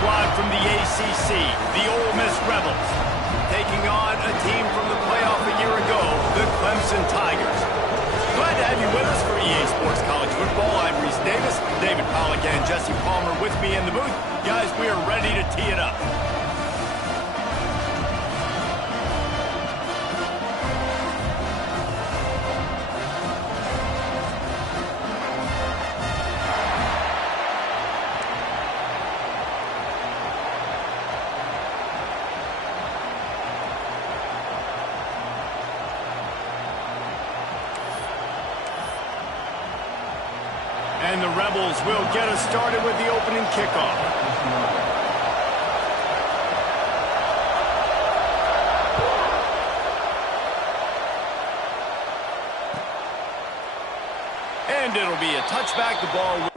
squad from the ACC, the Ole Miss Rebels, taking on a team from the playoff a year ago, the Clemson Tigers. Glad to have you with us for EA Sports College Football. I'm Reese Davis, David Pollack and Jesse Palmer with me in the booth. Guys, we are ready to tee it up. And the Rebels will get us started with the opening kickoff. And it'll be a touchback. The ball will...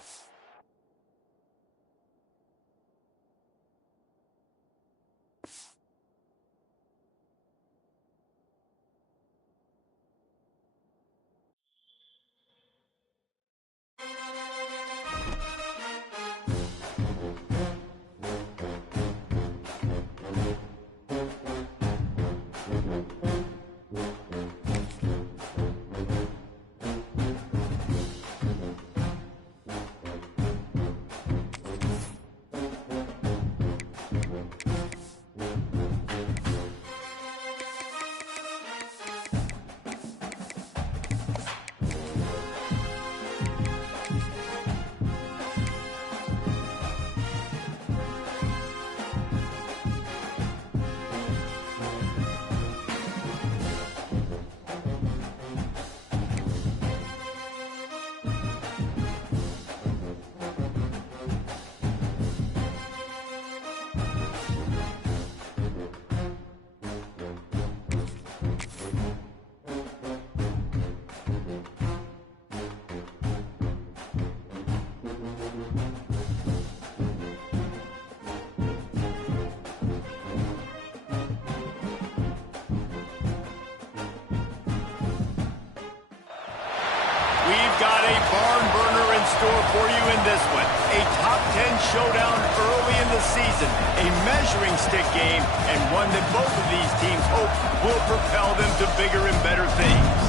We've got a barn burner in store for you in this one. A top 10 showdown early in the season. A measuring stick game, and one that both of these teams hope will propel them to bigger and better things.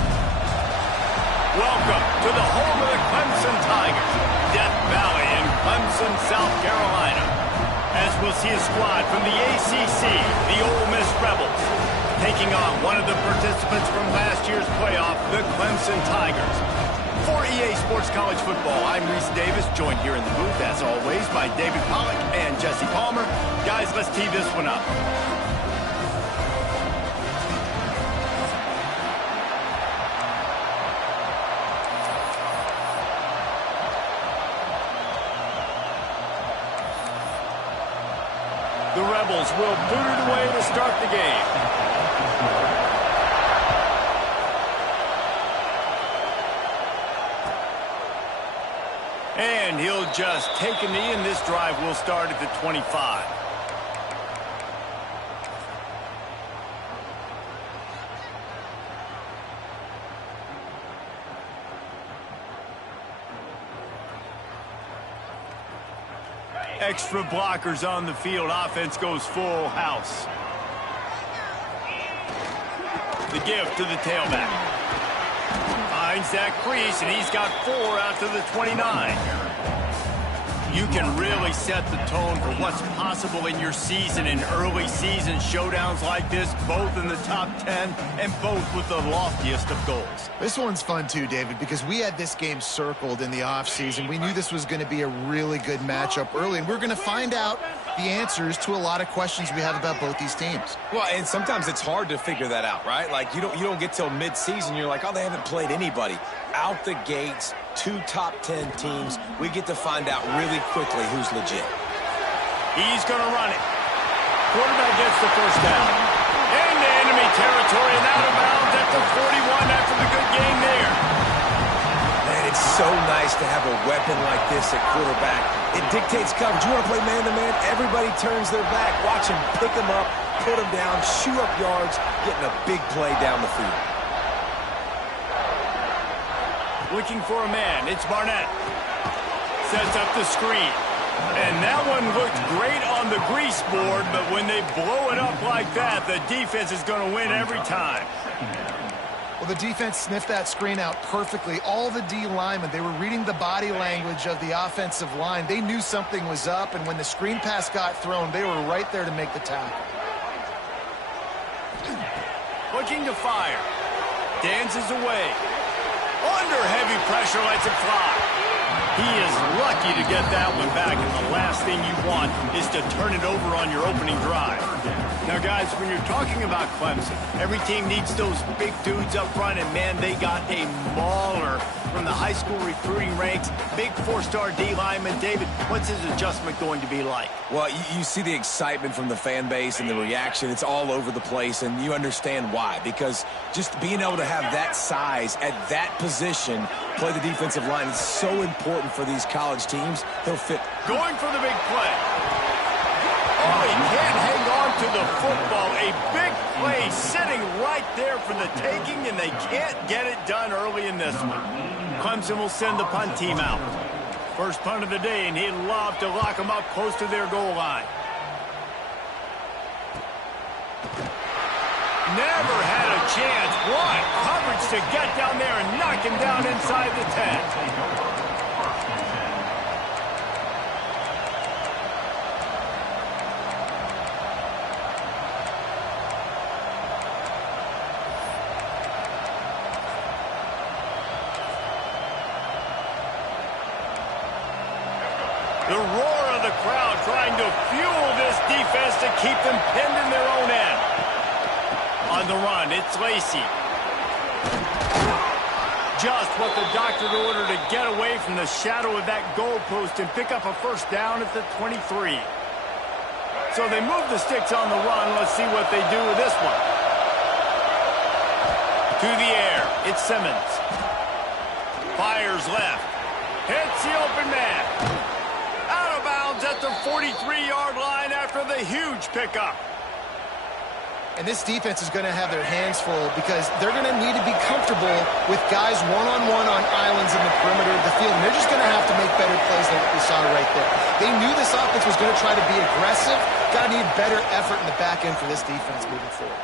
Welcome to the home of the Clemson Tigers, Death Valley in Clemson, South Carolina. As we'll see a squad from the ACC, the Ole Miss Rebels, taking on one of the participants from last year's playoff, the Clemson Tigers. For EA Sports College Football, I'm Reese Davis, joined here in the booth, as always, by David Pollack and Jesse Palmer. Guys, let's tee this one up. The Rebels will boot it away to start the game. And he'll just take a knee, and this drive will start at the 25. Extra blockers on the field. Offense goes full house. The give to the tailback. Finds that crease, and he's got 4 out to the 29. You can really set the tone for what's possible in your season in early season showdowns like this, both in the top 10 and both with the loftiest of goals. This one's fun too, David, because we had this game circled in the offseason. We knew this was going to be a really good matchup early, and we're going to find out the answers to a lot of questions we have about both these teams. Well, and sometimes it's hard to figure that out, right? Like you don't get till mid-season, you're like, oh, they haven't played anybody. Out the gates, 2 top 10 teams. We get to find out really quickly who's legit. He's going to run it. Quarterback gets the first down. Into enemy territory and out of bounds at the 41 after the good game there. Man, it's so nice to have a weapon like this at quarterback. It dictates coverage. You want to play man-to-man? Everybody turns their back. Watch him pick them up, put them down, shoot up yards, getting a big play down the field. Looking for a man. It's Barnett. Sets up the screen. And that one looked great on the grease board, but when they blow it up like that, the defense is going to win every time. Well, the defense sniffed that screen out perfectly. All the D linemen, they were reading the body language of the offensive line. They knew something was up, and when the screen pass got thrown, they were right there to make the tackle. Looking to fire. Dances away. Under heavy pressure, lets it fly. He is lucky to get that one back, and the last thing you want is to turn it over on your opening drive. Now, guys, when you're talking about Clemson, every team needs those big dudes up front, and, man, they got a mauler from the high school recruiting ranks. Big four-star D lineman. David, what's his adjustment going to be like? Well, you see the excitement from the fan base and the reaction. It's all over the place, and you understand why. Because just being able to have that size at that position, play the defensive line, is so important for these college teams. He'll fit. Going for the big play. Oh, he can't hang on to the football. A big play sitting right there for the taking, and they can't get it done early in this one. Clemson will send the punt team out. First punt of the day, and he'd love to lock them up close to their goal line. Never had a chance. What coverage to get down there and knock him down inside the 10. The roar of the crowd trying to fuel this defense to keep them pinned in their own end. On the run, it's Lacey. Just what the doctor ordered to get away from the shadow of that goalpost and pick up a first down at the 23. So they move the sticks on the run. Let's see what they do with this one. To the air, it's Simmons. Fires left. Hits the open man. At the 43-yard line after the huge pickup. And this defense is going to have their hands full because they're going to need to be comfortable with guys one-on-one on islands in the perimeter of the field. And they're just going to have to make better plays than what we saw right there. They knew this offense was going to try to be aggressive. Got to need better effort in the back end for this defense moving forward.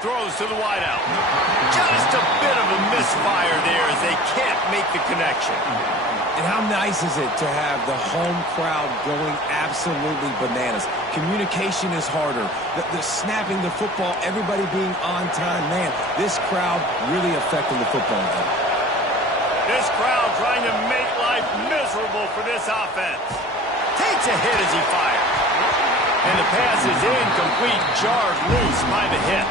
Throws to the wideout. Just a bit of a misfire there as they can't make the connection. And how nice is it to have the home crowd going absolutely bananas? Communication is harder. The snapping the football, everybody being on time. Man, this crowd really affecting the football game. This crowd trying to make life miserable for this offense. Takes a hit as he fires. And the pass is incomplete, jarred loose by the hit.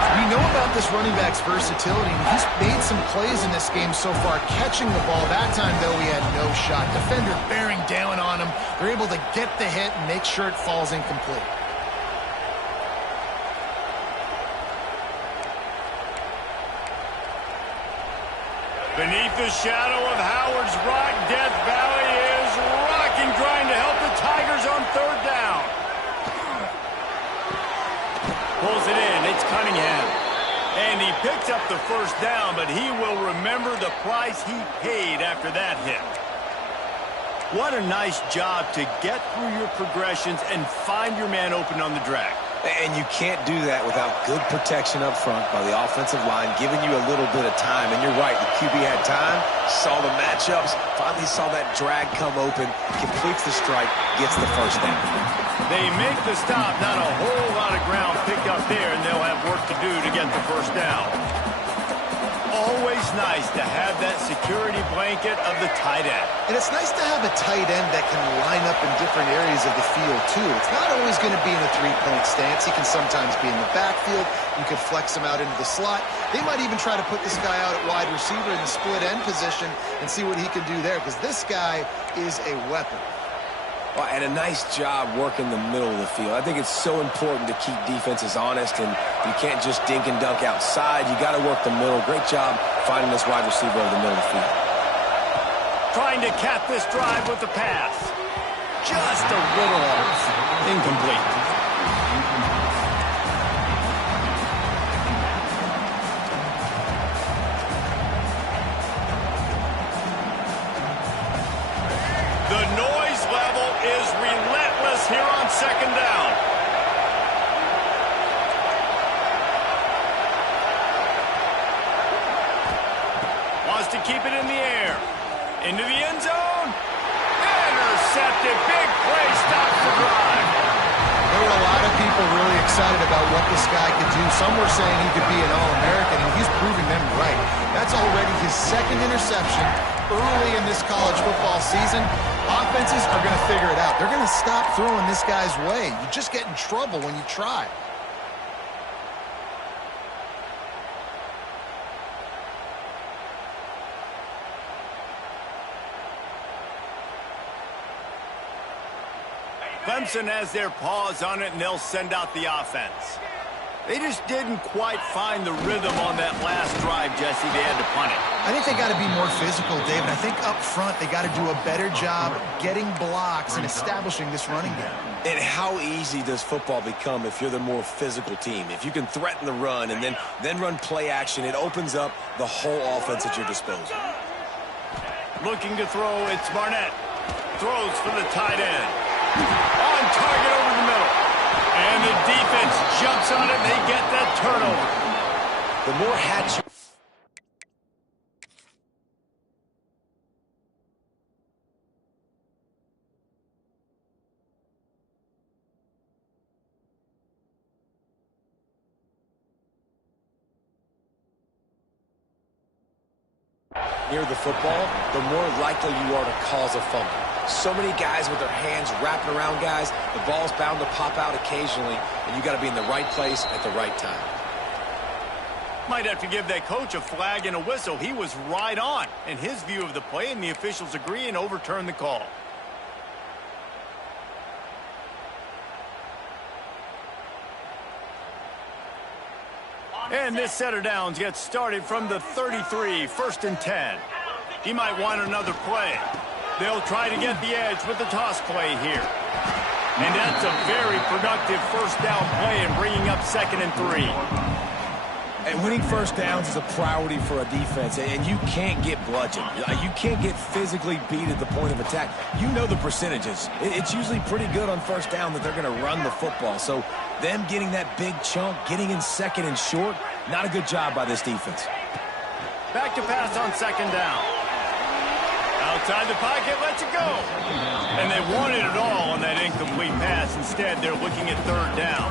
We know about this running back's versatility. He's made some plays in this game so far, catching the ball. That time, though, he had no shot. Defender bearing down on him. They're able to get the hit and make sure it falls incomplete. Beneath the shadow of Howard's Rock, Death Valley is rocking, trying to help the Tigers on third down. Pulls it in. It's Cunningham. And he picks up the first down, but he will remember the price he paid after that hit. What a nice job to get through your progressions and find your man open on the drag. And you can't do that without good protection up front by the offensive line, giving you a little bit of time. And you're right, the QB had time, saw the matchups, finally saw that drag come open, completes the strike, gets the first down. They make the stop, not a whole lot of ground picked up there, and they'll have work to do to get the first down. Always nice to have that security blanket of the tight end. And it's nice to have a tight end that can line up in different areas of the field, too. It's not always going to be in a three-point stance. He can sometimes be in the backfield. You could flex him out into the slot. They might even try to put this guy out at wide receiver in the split end position and see what he can do there, because this guy is a weapon. Well, and a nice job working the middle of the field. I think it's so important to keep defenses honest, and you can't just dink and dunk outside. You got to work the middle. Great job finding this wide receiver over the middle of the field. Trying to cap this drive with the pass. Just a little off. Incomplete. The noise level second down. Wants to keep it in the air. Into the end zone. Intercepted. Big play. Stops the drive. There were a lot of people really excited about what this guy could do. Some were saying he could be an All-American, and he's proving them right. That's already his second interception early in this college football season. Offenses are going to figure it out. They're going to stop throwing this guy's way. You just get in trouble when you try. Clemson has their paws on it, and they'll send out the offense. They just didn't quite find the rhythm on that last drive, Jesse. They had to punt it. I think they got to be more physical, David. I think up front they got to do a better job getting blocks and establishing this running game. And how easy does football become if you're the more physical team? If you can threaten the run and then run play action, it opens up the whole offense at your disposal. Looking to throw, it's Barnett. Throws for the tight end. On target over the middle. And the defense jumps on it, and they get that turnover. The more hatch... near the football, the more likely you are to cause a fumble. So many guys with their hands wrapping around guys, the ball's bound to pop out occasionally, and you got to be in the right place at the right time. Might have to give that coach a flag and a whistle. He was right on in his view of the play, and the officials agree and overturn the call. And this set of downs gets started from the 33, 1st and 10. He might want another play. They'll try to get the edge with the toss play here. And that's a very productive first down play and bringing up 2nd and 3. And winning first downs is a priority for a defense, and you can't get bludgeoned. You can't get physically beat at the point of attack. You know the percentages. It's usually pretty good on first down that they're going to run the football. So them getting that big chunk, getting in 2nd and short, not a good job by this defense. Back to pass on 2nd down. Outside the pocket, lets it go. And they wanted it all on that incomplete pass. Instead, they're looking at 3rd down.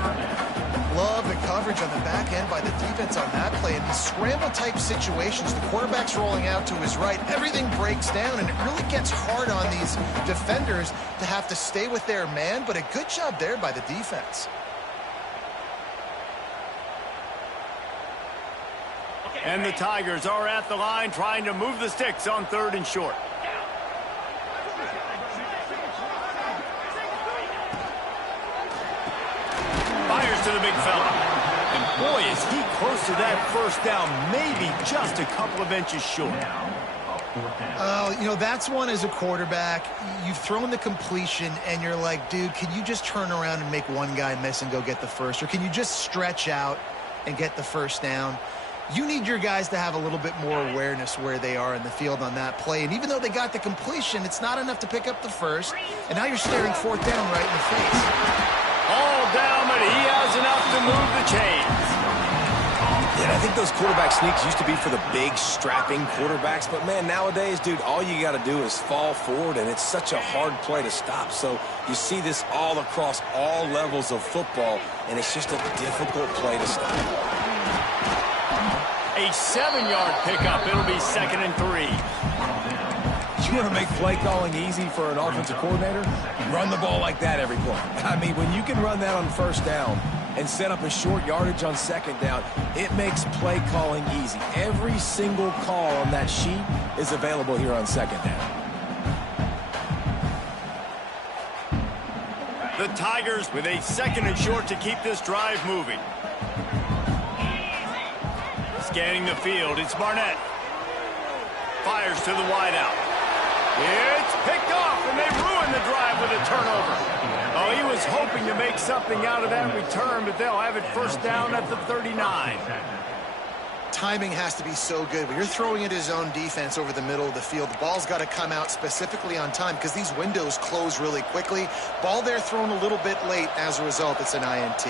Love the coverage on the back end by the defense on that play. In these scramble-type situations, the quarterback's rolling out to his right. Everything breaks down, and it really gets hard on these defenders to have to stay with their man, but a good job there by the defense. And the Tigers are at the line trying to move the sticks on 3rd and short. Fires to the big fella. And boy, is he close to that first down, maybe just a couple of inches short. You know, that's one as a quarterback. You've thrown the completion, and you're like, dude, can you just turn around and make one guy miss and go get the first? Or can you just stretch out and get the first down? You need your guys to have a little bit more awareness where they are in the field on that play. And even though they got the completion, it's not enough to pick up the first. And now you're staring 4th down right in the face. All down, but he has enough to move the chains. Yeah, I think those quarterback sneaks used to be for the big, strapping quarterbacks. But, man, nowadays, dude, all you got to do is fall forward, and it's such a hard play to stop. So you see this all across all levels of football, and it's just a difficult play to stop. A 7-yard pickup. It'll be 2nd and 3. You want to make play calling easy for an offensive coordinator? Run the ball like that every play. I mean, when you can run that on 1st down and set up a short yardage on 2nd down, it makes play calling easy. Every single call on that sheet is available here on 2nd down. The Tigers with a 2nd and short to keep this drive moving. Scanning the field, it's Barnett. Fires to the wideout. It's picked off, and they ruin the drive with a turnover. Oh, he was hoping to make something out of that return, but they'll have it 1st down at the 39. timing has to be so good. When you're throwing at his own defense over the middle of the field, the ball's got to come out specifically on time because these windows close really quickly. Ball there thrown a little bit late. As a result, it's an INT.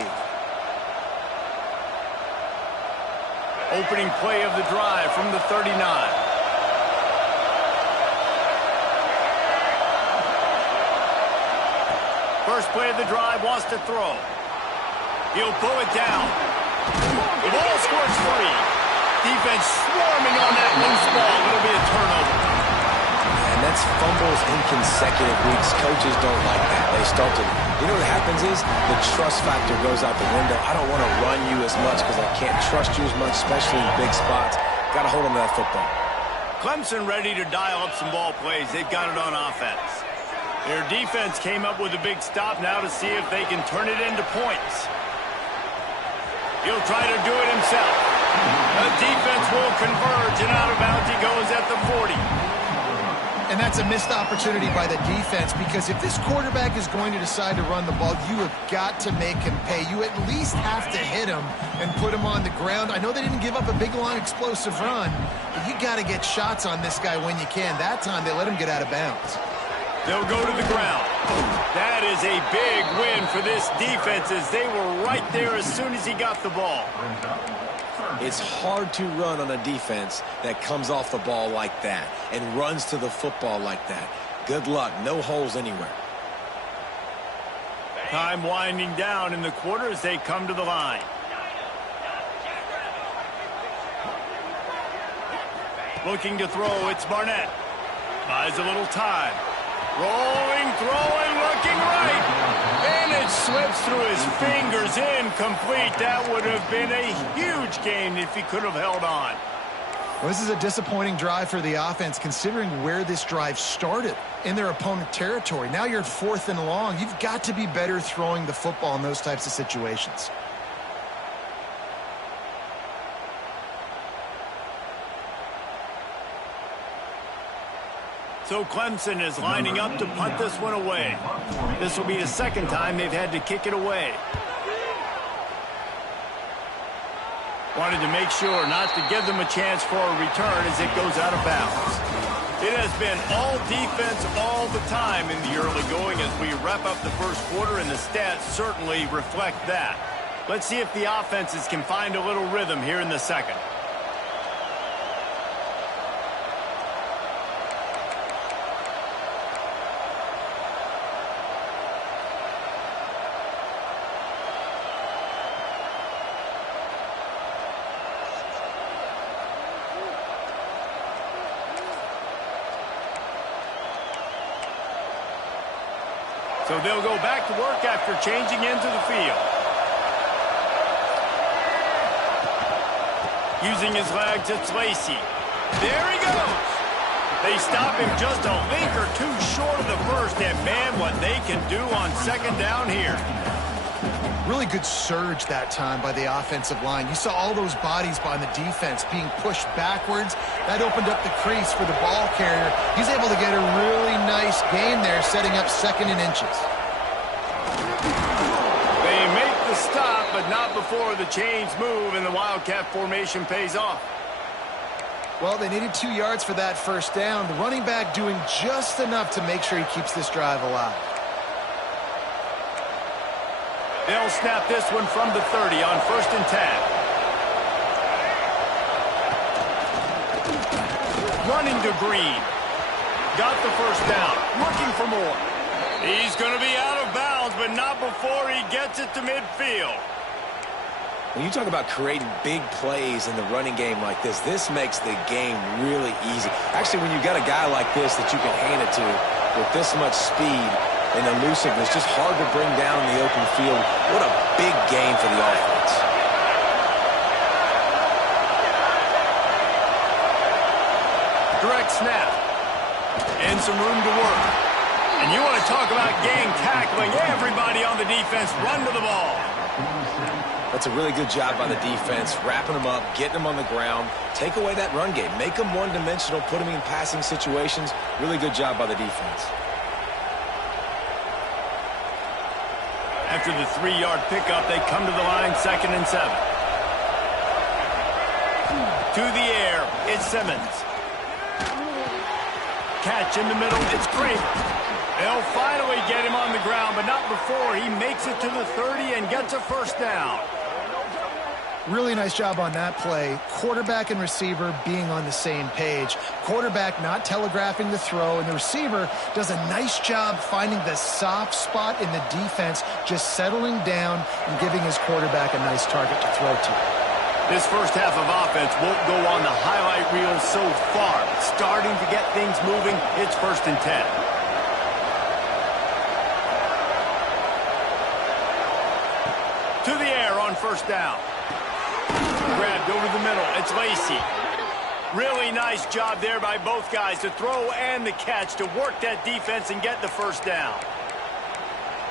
Opening play of the drive from the 39. First play of the drive, wants to throw. He'll pull it down. The ball squirts free. Defense swarming on that loose ball. It'll be a turnover. And that's fumbles in consecutive weeks. Coaches don't like that. They start to, you know what happens is the trust factor goes out the window. I don't want to run you as much because I can't trust you as much, especially in big spots. Got to hold on to that football. Clemson ready to dial up some ball plays. They've got it on offense. Their defense came up with a big stop now to see if they can turn it into points. He'll try to do it himself. The defense will converge, and out of bounds he goes at the 40. And that's a missed opportunity by the defense because if this quarterback is going to decide to run the ball, you have got to make him pay. You at least have to hit him and put him on the ground. I know they didn't give up a big, long, explosive run, but you got to get shots on this guy when you can. That time they let him get out of bounds. They'll go to the ground. That is a big win for this defense as they were right there as soon as he got the ball. It's hard to run on a defense that comes off the ball like that and runs to the football like that. Good luck. No holes anywhere. Time winding down in the quarter as they come to the line. Looking to throw, it's Barnett. Buys a little time. Rolling, throwing, looking right. And it slips through his fingers, incomplete. That would have been a huge gain if he could have held on. Well, this is a disappointing drive for the offense considering where this drive started in their opponent territory. Now you're at 4th and long. You've got to be better throwing the football in those types of situations. So Clemson is lining up to punt this one away. This will be the second time they've had to kick it away. Wanted to make sure not to give them a chance for a return as it goes out of bounds. It has been all defense all the time in the early going as we wrap up the first quarter, and the stats certainly reflect that. Let's see if the offenses can find a little rhythm here in the second. So they'll go back to work after changing into the field. Using his legs, it's Lacey. There he goes. They stop him just a link or two short of the first, and man, what they can do on second down here. Really good surge that time by the offensive line. You saw all those bodies by the defense being pushed backwards. That opened up the crease for the ball carrier. He's able to get a really nice gain there, setting up 2nd and inches. They make the stop, but not before the chains move and the Wildcat formation pays off. Well, they needed 2 yards for that first down. The running back doing just enough to make sure he keeps this drive alive. They'll snap this one from the 30 on 1st and 10. Running to Green. Got the first down. Looking for more. He's going to be out of bounds, but not before he gets it to midfield. When you talk about creating big plays in the running game like this, this makes the game really easy. Actually, when you got a guy like this that you can hand it to with this much speed and elusiveness, just hard to bring down in the open field. What a big game for the offense. Direct snap. And some room to work. And you want to talk about gang tackling. Everybody on the defense run to the ball. That's a really good job by the defense, wrapping them up, getting them on the ground. Take away that run game. Make them one-dimensional, put them in passing situations. Really good job by the defense. After the 3-yard pickup, they come to the line 2nd and 7. To the air, it's Simmons. Catch in the middle, it's Kramer. They'll finally get him on the ground, but not before he makes it to the 30 and gets a first down. Really nice job on that play. Quarterback and receiver being on the same page. Quarterback not telegraphing the throw, and the receiver does a nice job finding the soft spot in the defense, just settling down and giving his quarterback a nice target to throw to. This first half of offense won't go on the highlight reel so far. Starting to get things moving, it's 1st and 10. To the air on 1st down. Grabbed over the middle. It's Lacey. Really nice job there by both guys to throw and the catch to work that defense and get the first down.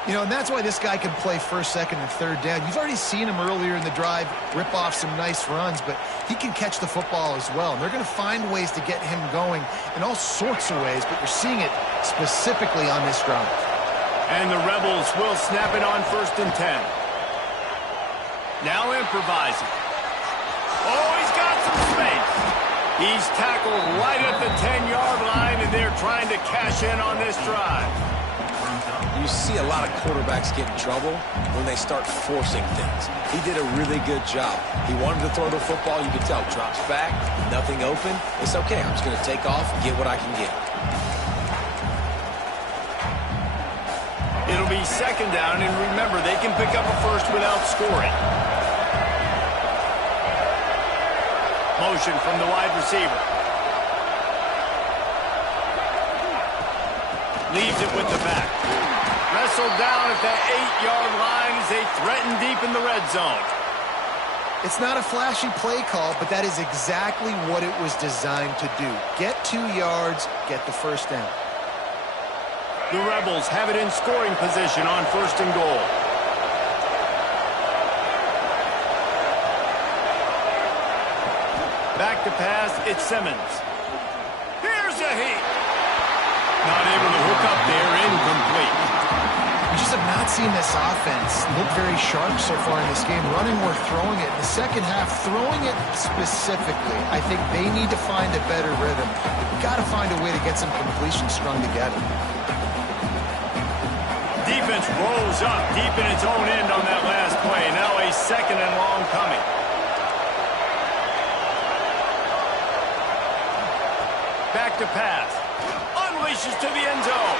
You know, and that's why this guy can play 1st, 2nd, and 3rd down. You've already seen him earlier in the drive rip off some nice runs, but he can catch the football as well. And they're going to find ways to get him going in all sorts of ways, but you're seeing it specifically on this drive. And the Rebels will snap it on 1st and 10. Now improvising. Oh, he's got some space. He's tackled right at the 10-yard line, and they're trying to cash in on this drive. You see a lot of quarterbacks get in trouble when they start forcing things. He did a really good job. He wanted to throw the football. You can tell. Drops back, nothing open. It's okay. I'm just going to take off and get what I can get. It'll be 2nd down, and remember, they can pick up a first without scoring. Motion from the wide receiver. Leaves it with the back. Wrestled down at the 8-yard line as they threaten deep in the red zone. It's not a flashy play call, but that is exactly what it was designed to do. Get 2 yards, get the first down. The Rebels have it in scoring position on 1st and goal. Back to pass, it's Simmons. Here's a heat. Not able to hook up there, incomplete. We just have not seen this offense look very sharp so far in this game. Running or throwing it. In the second half, throwing it specifically, I think they need to find a better rhythm. They've got to find a way to get some completions strung together. Defense rolls up deep in its own end on that last play. Now a 2nd and long coming. Back to pass. Unleashes to the end zone.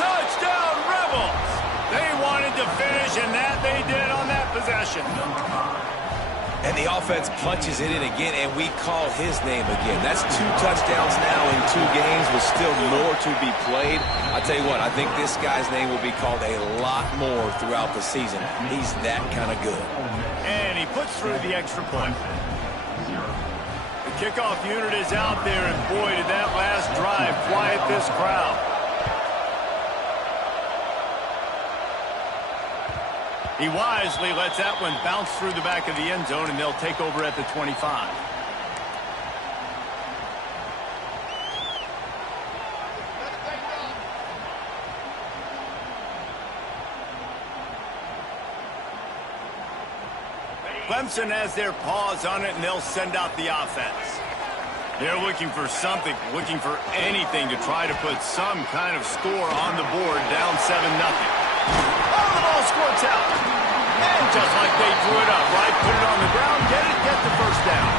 Touchdown, Rebels! They wanted to finish, and that they did on that possession. And the offense punches it in again, and we call his name again. That's 2 touchdowns now in 2 games with still more to be played. I tell you what, I think this guy's name will be called a lot more throughout the season. He's that kind of good. And he puts through the extra point. The kickoff unit is out there, and boy, did that last drive quiet this crowd. He wisely lets that one bounce through the back of the end zone, and they'll take over at the 25. Clemson has their paws on it, and they'll send out the offense. They're looking for something, looking for anything to try to put some kind of score on the board, down 7-0. Oh, the ball squirts out. And just like they drew it up, right? Put it on the ground, get the first down.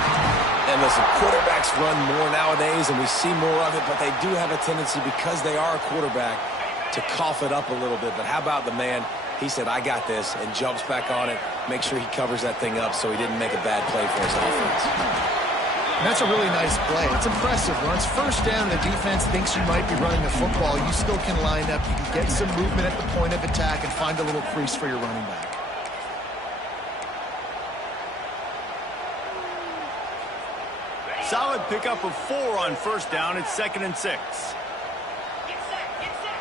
And listen, quarterbacks run more nowadays, and we see more of it, but they do have a tendency, because they are a quarterback, to cough it up a little bit. But how about the man? He said, I got this, and jumps back on it, make sure he covers that thing up so he didn't make a bad play for his offense. And that's a really nice play. It's impressive. When it's 1st down, the defense thinks you might be running the football. You still can line up. You can get some movement at the point of attack and find a little crease for your running back. Solid pickup of 4 on 1st down. It's 2nd and 6.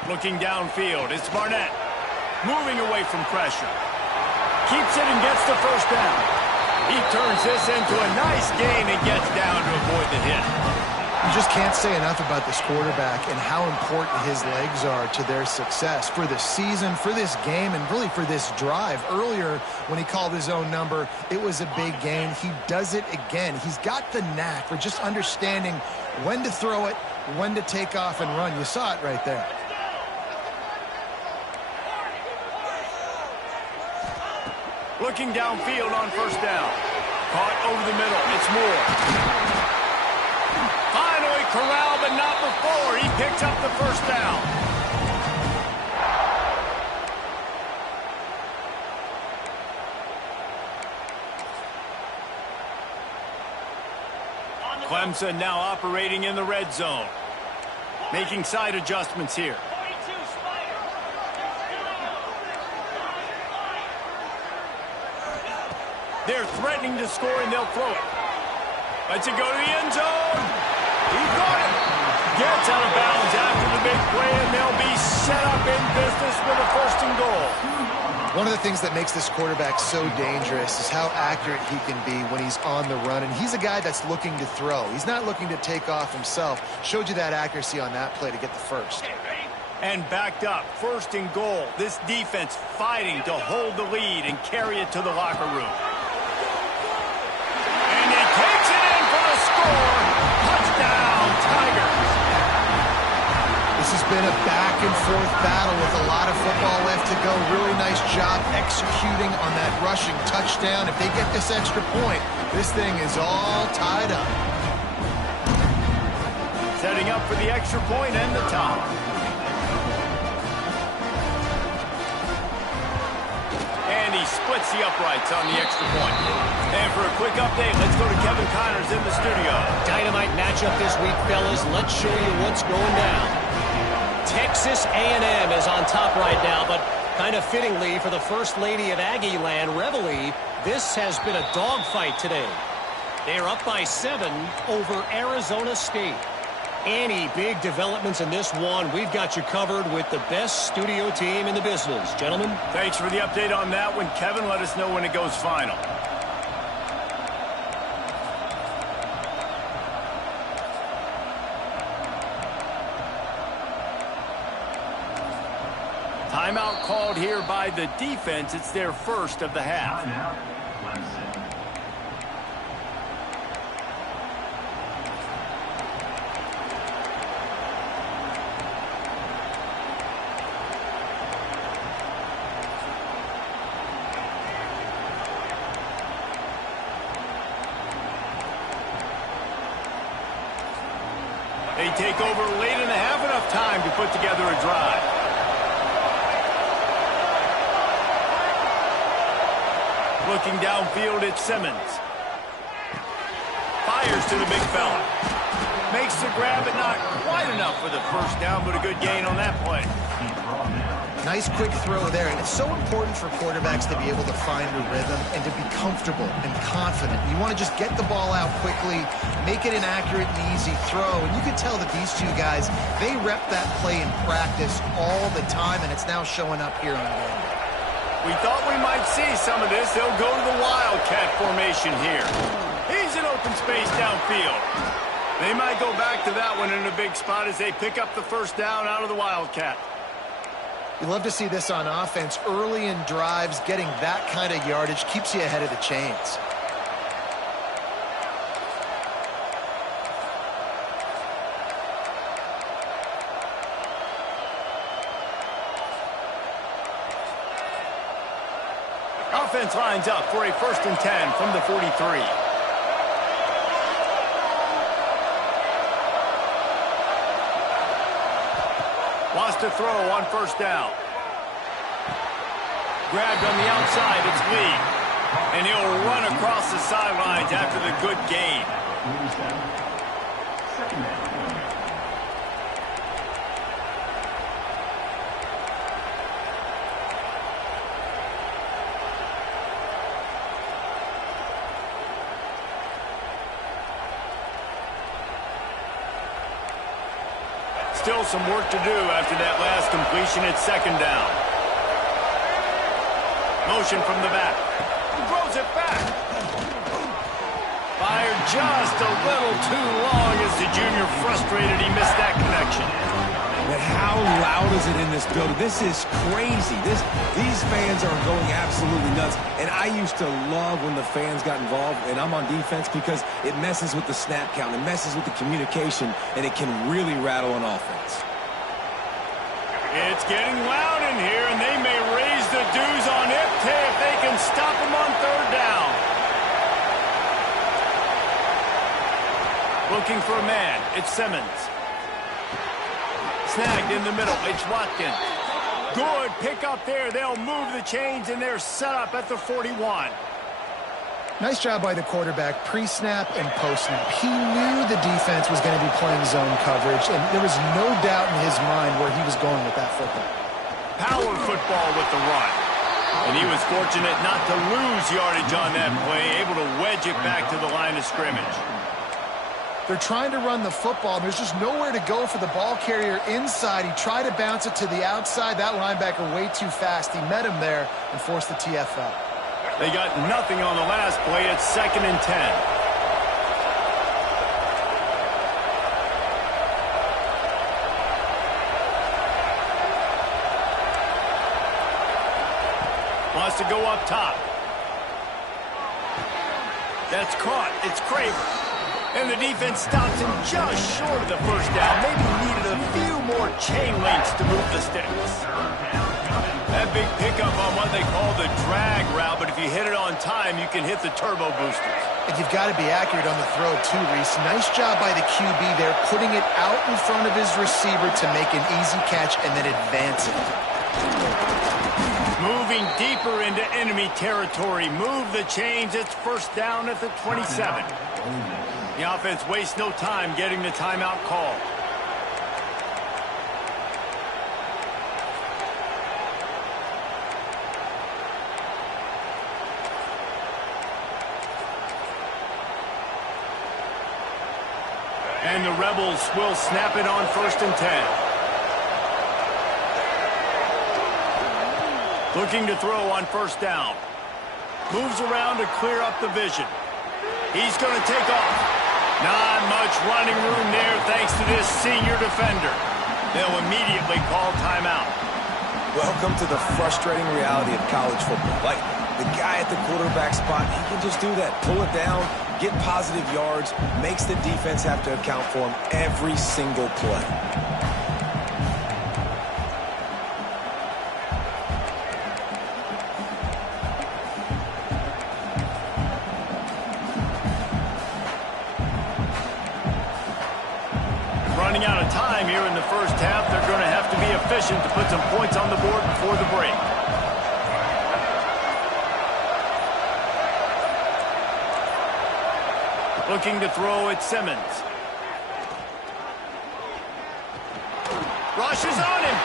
Looking downfield, it's Barnett. Moving away from pressure. Keeps it and gets the first down. He turns this into a nice gain and gets down to avoid the hit. You just can't say enough about this quarterback and how important his legs are to their success for the season, for this game, and really for this drive. Earlier, when he called his own number, it was a big gain. He does it again. He's got the knack for just understanding when to throw it, when to take off and run. You saw it right there. Looking downfield on first down. Caught over the middle. It's Moore. Finally corralled, but not before. He picks up the first down. Clemson now operating in the red zone. Making side adjustments here. They're threatening to score, and they'll throw it. Lets it go to the end zone. He got it. Gets out of bounds after the big play, and they'll be set up in business with a first and goal. One of the things that makes this quarterback so dangerous is how accurate he can be when he's on the run. And he's a guy that's looking to throw. He's not looking to take off himself. Showed you that accuracy on that play to get the first. And backed up, first and goal. This defense fighting to hold the lead and carry it to the locker room. And he takes it in for the score. Touchdown, Tigers. This has been a back-and-forth battle with a lot of football left to go. Really nice job executing on that rushing touchdown. If they get this extra point, this thing is all tied up. Setting up for the extra point and the top. And he splits the uprights on the extra point. And for a quick update, let's go to Kevin Connors in the studio. Dynamite matchup this week, fellas. Let's show you what's going down. Texas A&M is on top right now, but kind of fittingly for the First Lady of Aggie Land, Reveille, this has been a dogfight today. They're up by 7 over Arizona State. Any big developments in this one, we've got you covered with the best studio team in the business. Gentlemen. Thanks for the update on that one, Kevin. Let us know when it goes final. Timeout called here by the defense. It's their first of the half. They take over late in the half, enough time to put together a drive. Looking downfield at Simmons. Fires to the big fella. Makes the grab, but not quite enough for the first down, but a good gain on that play. Nice quick throw there, and it's so important for quarterbacks to be able to find a rhythm and to be comfortable and confident. You want to just get the ball out quickly, make it an accurate and easy throw, and you can tell that these two guys, they rep that play in practice all the time, and it's now showing up here on game day. We thought we might see some of this. They'll go to the Wildcat formation here. He's in open space downfield. They might go back to that one in a big spot as they pick up the first down out of the Wildcat. You love to see this on offense. Early in drives, getting that kind of yardage keeps you ahead of the chains. Offense lines up for a 1st and 10 from the 43. Wants to throw on first down. Grabbed on the outside, it's Lee. And he'll run across the sidelines after the good gain. Still some work to do after that last completion. It's 2nd down. Motion from the back. Throws it back. Fired just a little too long as the junior frustrated he missed that connection. But how loud is it in this building? This is crazy. These fans are going absolutely nuts. And I used to love when the fans got involved, and I'm on defense, because it messes with the snap count, it messes with the communication, and it can really rattle an offense. It's getting loud in here, and they may raise the dues on Ipte if they can stop him on third down. Looking for a man. It's Simmons. Snagged in the middle. It's Watkins. Good pick up there. They'll move the chains, and they're set up at the 41. Nice job by the quarterback pre-snap and post-snap. He knew the defense was going to be playing zone coverage, and there was no doubt in his mind where he was going with that football. Power football with the run. And he was fortunate not to lose yardage on that play, able to wedge it back to the line of scrimmage. They're trying to run the football, and there's just nowhere to go for the ball carrier inside. He tried to bounce it to the outside. That linebacker way too fast. He met him there and forced the TFL. They got nothing on the last play. It's 2nd and 10. Wants to go up top. That's caught. It's Craver. And the defense stops him just short of the first down. Maybe needed a few more chain links to move the sticks. That big pickup on what they call the drag route, but if you hit it on time, you can hit the turbo boosters. And you've got to be accurate on the throw too, Reese. Nice job by the QB there, putting it out in front of his receiver to make an easy catch and then advance it. Moving deeper into enemy territory. Move the chains. It's first down at the 27. The offense wastes no time getting the timeout call. And the Rebels will snap it on 1st and 10. Looking to throw on first down. Moves around to clear up the vision. He's going to take off. Not much running room there thanks to this senior defender. They'll immediately call timeout. Welcome to the frustrating reality of college football. Like, the guy at the quarterback spot, he can just do that. Pull it down, get positive yards, makes the defense have to account for him every single play. Running out of time here in the first half. They're going to have to be efficient to put some points on the board before the break. Looking to throw at Simmons. Rushes on him.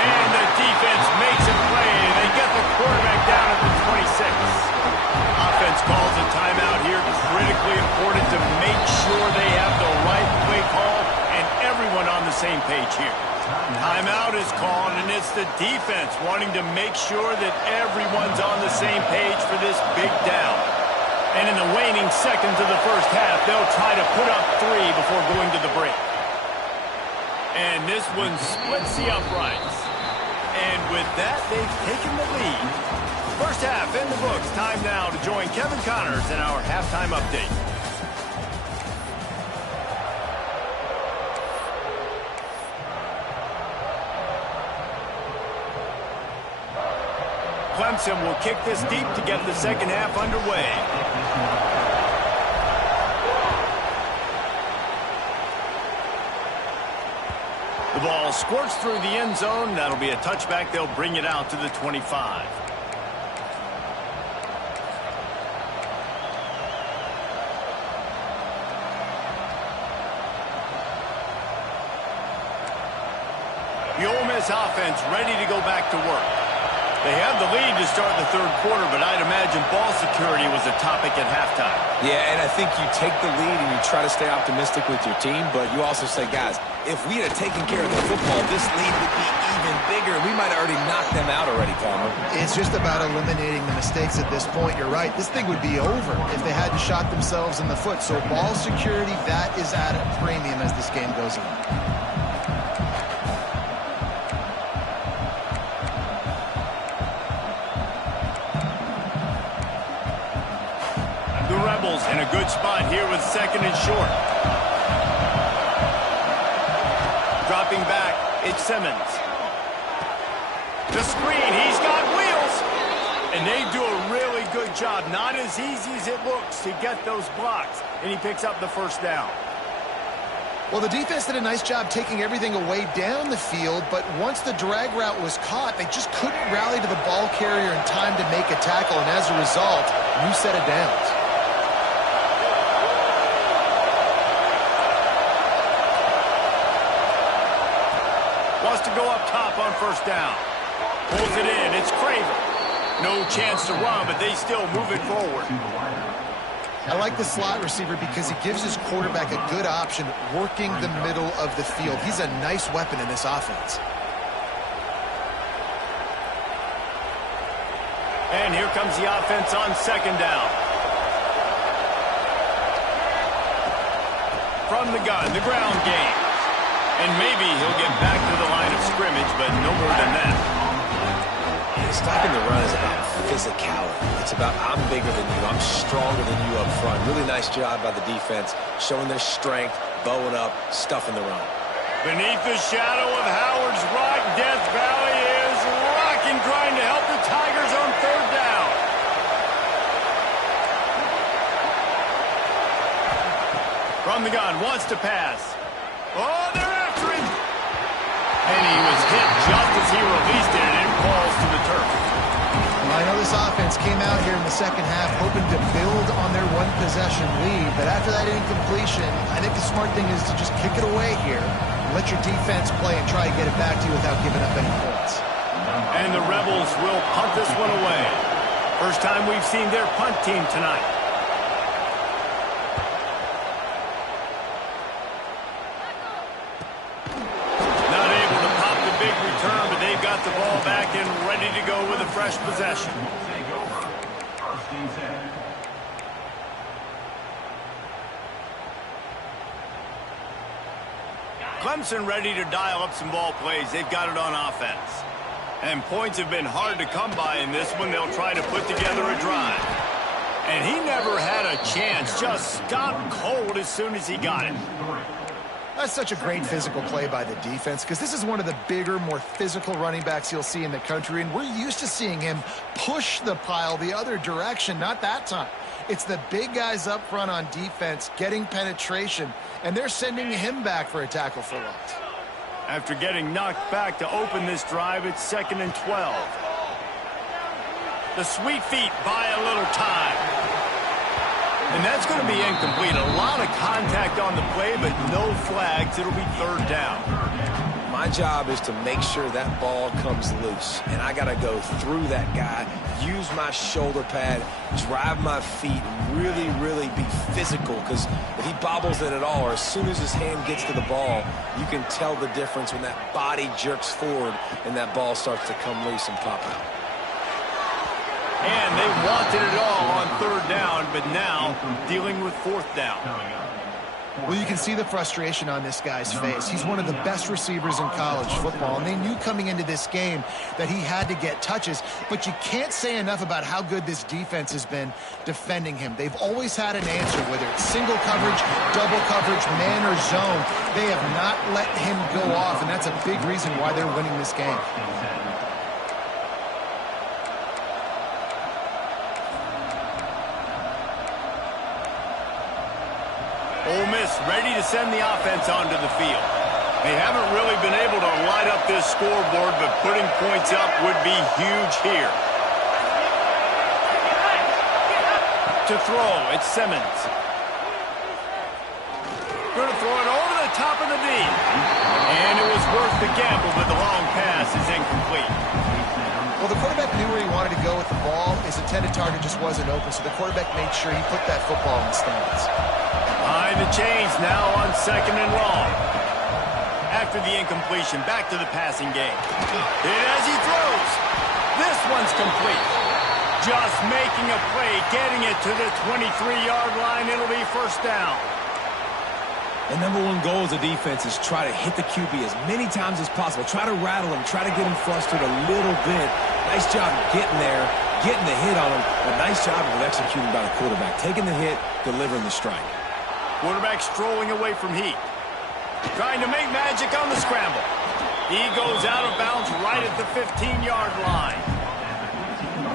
And the defense makes a play. They get the quarterback down at the 26. Offense calls a timeout here. Critically important to make sure they have the right play call and everyone on the same page here. Timeout is called, and it's the defense wanting to make sure that everyone's on the same page for this big down. And in the waning seconds of the first half, they'll try to put up 3 before going to the break. And this one splits the uprights. And with that, they've taken the lead. First half in the books. Time now to join Kevin Connors in our halftime update. Clemson will kick this deep to get the second half underway. The ball squirts through the end zone. That'll be a touchback. They'll bring it out to the 25. The Ole Miss offense ready to go back to work. They have the lead to start the third quarter, but I'd imagine ball security was a topic at halftime. Yeah, and I think you take the lead and you try to stay optimistic with your team, but you also say, guys, if we had taken care of the football, this lead would be even bigger. We might have already knocked them out already, Palmer. It's just about eliminating the mistakes at this point. You're right. This thing would be over if they hadn't shot themselves in the foot. So ball security, that is at a premium as this game goes on. The Rebels in a good spot here with second and short. Dropping back, it's Simmons. The screen, he's got wheels. And they do a really good job. Not as easy as it looks to get those blocks. And he picks up the first down. Well, the defense did a nice job taking everything away down the field, but once the drag route was caught, they just couldn't rally to the ball carrier in time to make a tackle. And as a result, new set of downs. Wants to go up top on first down. Pulls it in. It's Craven. No chance to run, but they still move it forward. I like the slot receiver because he gives his quarterback a good option working the middle of the field. He's a nice weapon in this offense. And here comes the offense on second down. From the gun, the ground game. And maybe he'll get back to the line of scrimmage, but no more than that. Stopping the run is about physicality. It's about I'm bigger than you, I'm stronger than you up front. Really nice job by the defense, showing their strength, bowing up, stuffing the run. Beneath the shadow of Howard's Rock, Death Valley is rocking, trying to help the Tigers on third down. From the gun, wants to pass. Oh, they're after him. And he was hit just as he released it, and it falls to the turf. I know this offense came out here in the second half hoping to build on their one-possession lead, but after that incompletion, I think the smart thing is to just kick it away here, let your defense play and try to get it back to you without giving up any points. And the Rebels will punt this one away. First time we've seen their punt team tonight. But they've got the ball back and ready to go with a fresh possession. Clemson ready to dial up some ball plays. They've got it on offense. And points have been hard to come by in this one. They'll try to put together a drive. And he never had a chance. Just stopped cold as soon as he got it. That's such a great physical play by the defense because this is one of the bigger, more physical running backs you'll see in the country, and we're used to seeing him push the pile the other direction. Not that time. It's the big guys up front on defense getting penetration, and they're sending him back for a tackle for loss. After getting knocked back to open this drive, it's 2nd and 12. The sweet feet buy a little time. And that's going to be incomplete. A lot of contact on the play, but no flags. It'll be third down. My job is to make sure that ball comes loose. And I got to go through that guy, use my shoulder pad, drive my feet, and really, really be physical. Because if he bobbles it at all, or as soon as his hand gets to the ball, you can tell the difference when that body jerks forward and that ball starts to come loose and pop out. And they wanted it all on third down, but now dealing with fourth down. Well, you can see the frustration on this guy's face. He's one of the best receivers in college football, and they knew coming into this game that he had to get touches, but you can't say enough about how good this defense has been defending him. They've always had an answer, whether it's single coverage, double coverage, man or zone. They have not let him go off, and that's a big reason why they're winning this game. Ole Miss ready to send the offense onto the field. They haven't really been able to light up this scoreboard, but putting points up would be huge here. To throw, it's Simmons. Going to throw it over the top of the knee. And it was worth the gamble, but the long pass is incomplete. Well, the quarterback knew where he wanted to go with the ball. His intended target just wasn't open, so the quarterback made sure he put that football in the stands. Behind the chains now on 2nd and long. After the incompletion, back to the passing game. And as he throws, this one's complete. Just making a play, getting it to the 23-yard line. It'll be first down. The #1 goal as a defense is try to hit the QB as many times as possible. Try to rattle him. Try to get him flustered a little bit. Nice job getting there, getting the hit on him. But nice job of executing by the quarterback. Taking the hit, delivering the strike. Quarterback strolling away from heat. Trying to make magic on the scramble. He goes out of bounds right at the 15-yard line.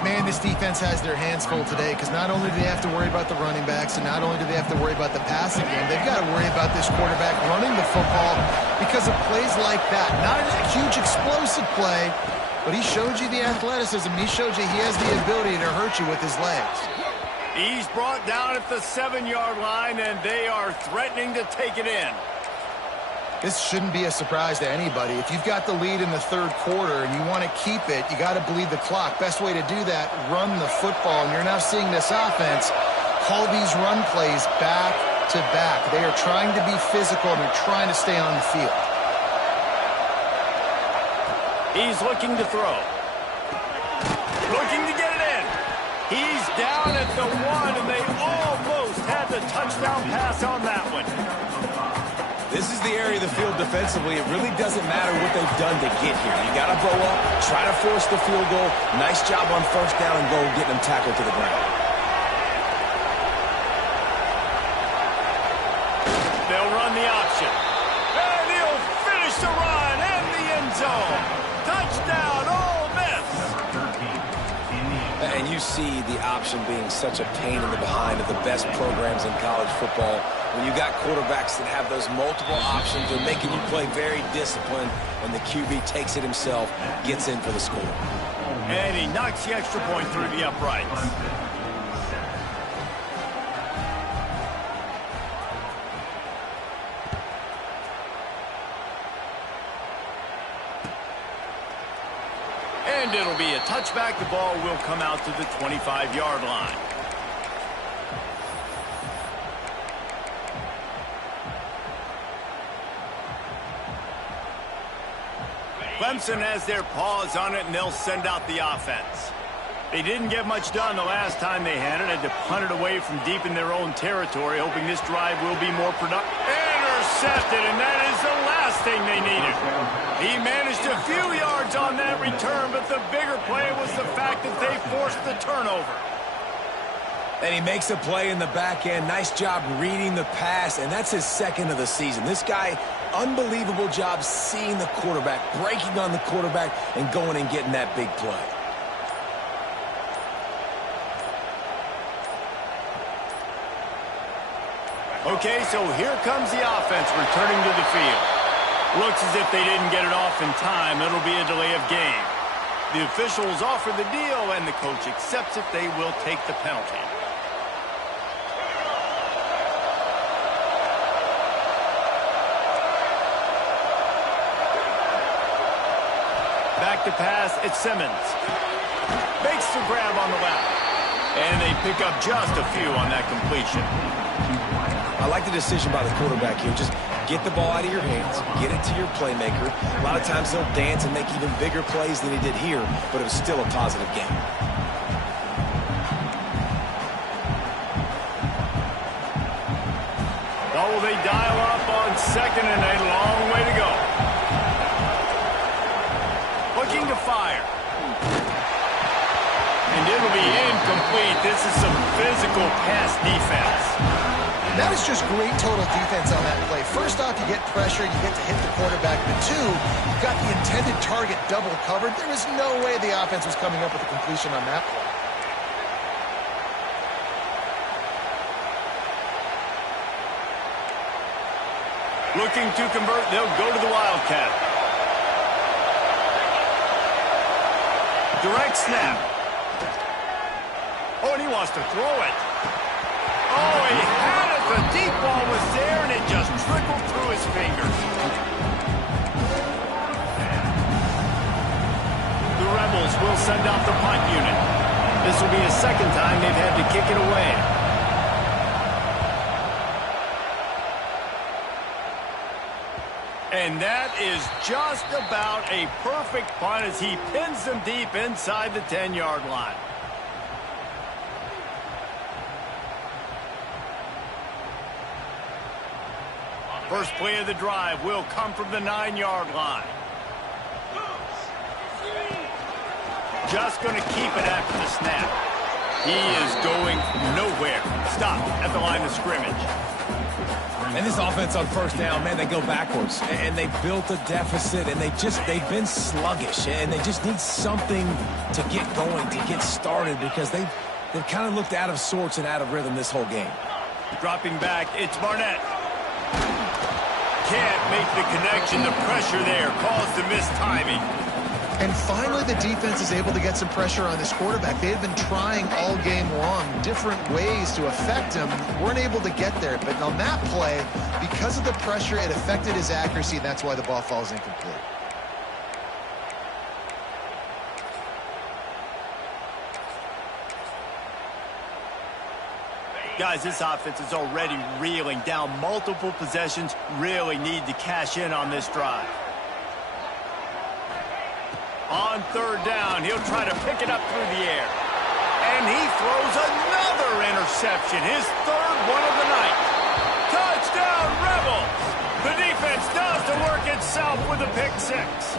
Man, this defense has their hands full today because not only do they have to worry about the running backs and not only do they have to worry about the passing game, they've got to worry about this quarterback running the football because of plays like that. Not a huge explosive play, but he showed you the athleticism. He showed you he has the ability to hurt you with his legs. He's brought down at the 7-yard line, and they are threatening to take it in. This shouldn't be a surprise to anybody. If you've got the lead in the 3rd quarter and you want to keep it, you got to bleed the clock. Best way to do that, run the football. And you're now seeing this offense call these run plays back to back. They are trying to be physical and they're trying to stay on the field. He's looking to throw. Looking to get it in. He's down at the 1, and they almost had the touchdown pass on that one. This is the area of the field defensively. It really doesn't matter what they've done to get here. You got to blow up, try to force the field goal. Nice job on 1st down and goal, getting them tackled to the ground. They'll run the option. And he'll finish the run in the end zone. Touchdown, Ole Miss. And you see the option being such a pain in the behind of the best programs in college football. When you got quarterbacks that have those multiple options, they're making you play very disciplined, and the QB takes it himself, gets in for the score. And he knocks the extra point through the uprights. And it'll be a touchback. The ball will come out to the 25-yard line. Clemson has their paws on it, and they'll send out the offense. They didn't get much done the last time they had it. Had to punt it away from deep in their own territory, hoping this drive will be more productive. Intercepted, and that is the last thing they needed. He managed a few yards on that return, but the bigger play was the fact that they forced the turnover. And he makes a play in the back end. Nice job reading the pass, and that's his 2nd of the season. This guy, unbelievable job seeing the quarterback, breaking on the quarterback, and going and getting that big play. Okay, so here comes the offense returning to the field. Looks as if they didn't get it off in time. It'll be a delay of game. The officials offer the deal, and the coach accepts it. They will take the penalty. Back to pass, it's Simmons. Makes the grab on the left. And they pick up just a few on that completion. I like the decision by the quarterback here. Just get the ball out of your hands, get it to your playmaker. A lot of times he'll dance and make even bigger plays than he did here, but it was still a positive game. Oh, they dial up on 2nd and a long way to go. Looking to fire. And it'll be incomplete. This is some physical pass defense. That was just great total defense on that play. First off, you get pressure, you get to hit the quarterback. But 2, you've got the intended target double covered. There was no way the offense was coming up with a completion on that play. Looking to convert, they'll go to the Wildcat. Direct snap. Oh, and he wants to throw it. Oh, he had it. The deep ball was there, and it just trickled through his fingers. The Rebels will send off the punt unit. This will be the second time they've had to kick it away. And that is just about a perfect punt as he pins them deep inside the 10-yard line. First play of the drive will come from the 9-yard line. Just going to keep it after the snap. He is going nowhere. Stop at the line of scrimmage. And this offense on first down, man, they go backwards. And they built a deficit, and they've been sluggish. And they just need something to get going, to get started, because they've kind of looked out of sorts and out of rhythm this whole game. Dropping back, it's Barnett. Can't make the connection. The pressure there caused the missed timing. And finally, the defense is able to get some pressure on this quarterback. They had been trying all game long different ways to affect him. Weren't able to get there. But on that play, because of the pressure, it affected his accuracy, and that's why the ball falls incomplete. Guys, this offense is already reeling down multiple possessions. Really need to cash in on this drive. On third down, he'll try to pick it up through the air. And he throws another interception, his third one of the night. Touchdown, Rebels! The defense does the work itself with a pick six.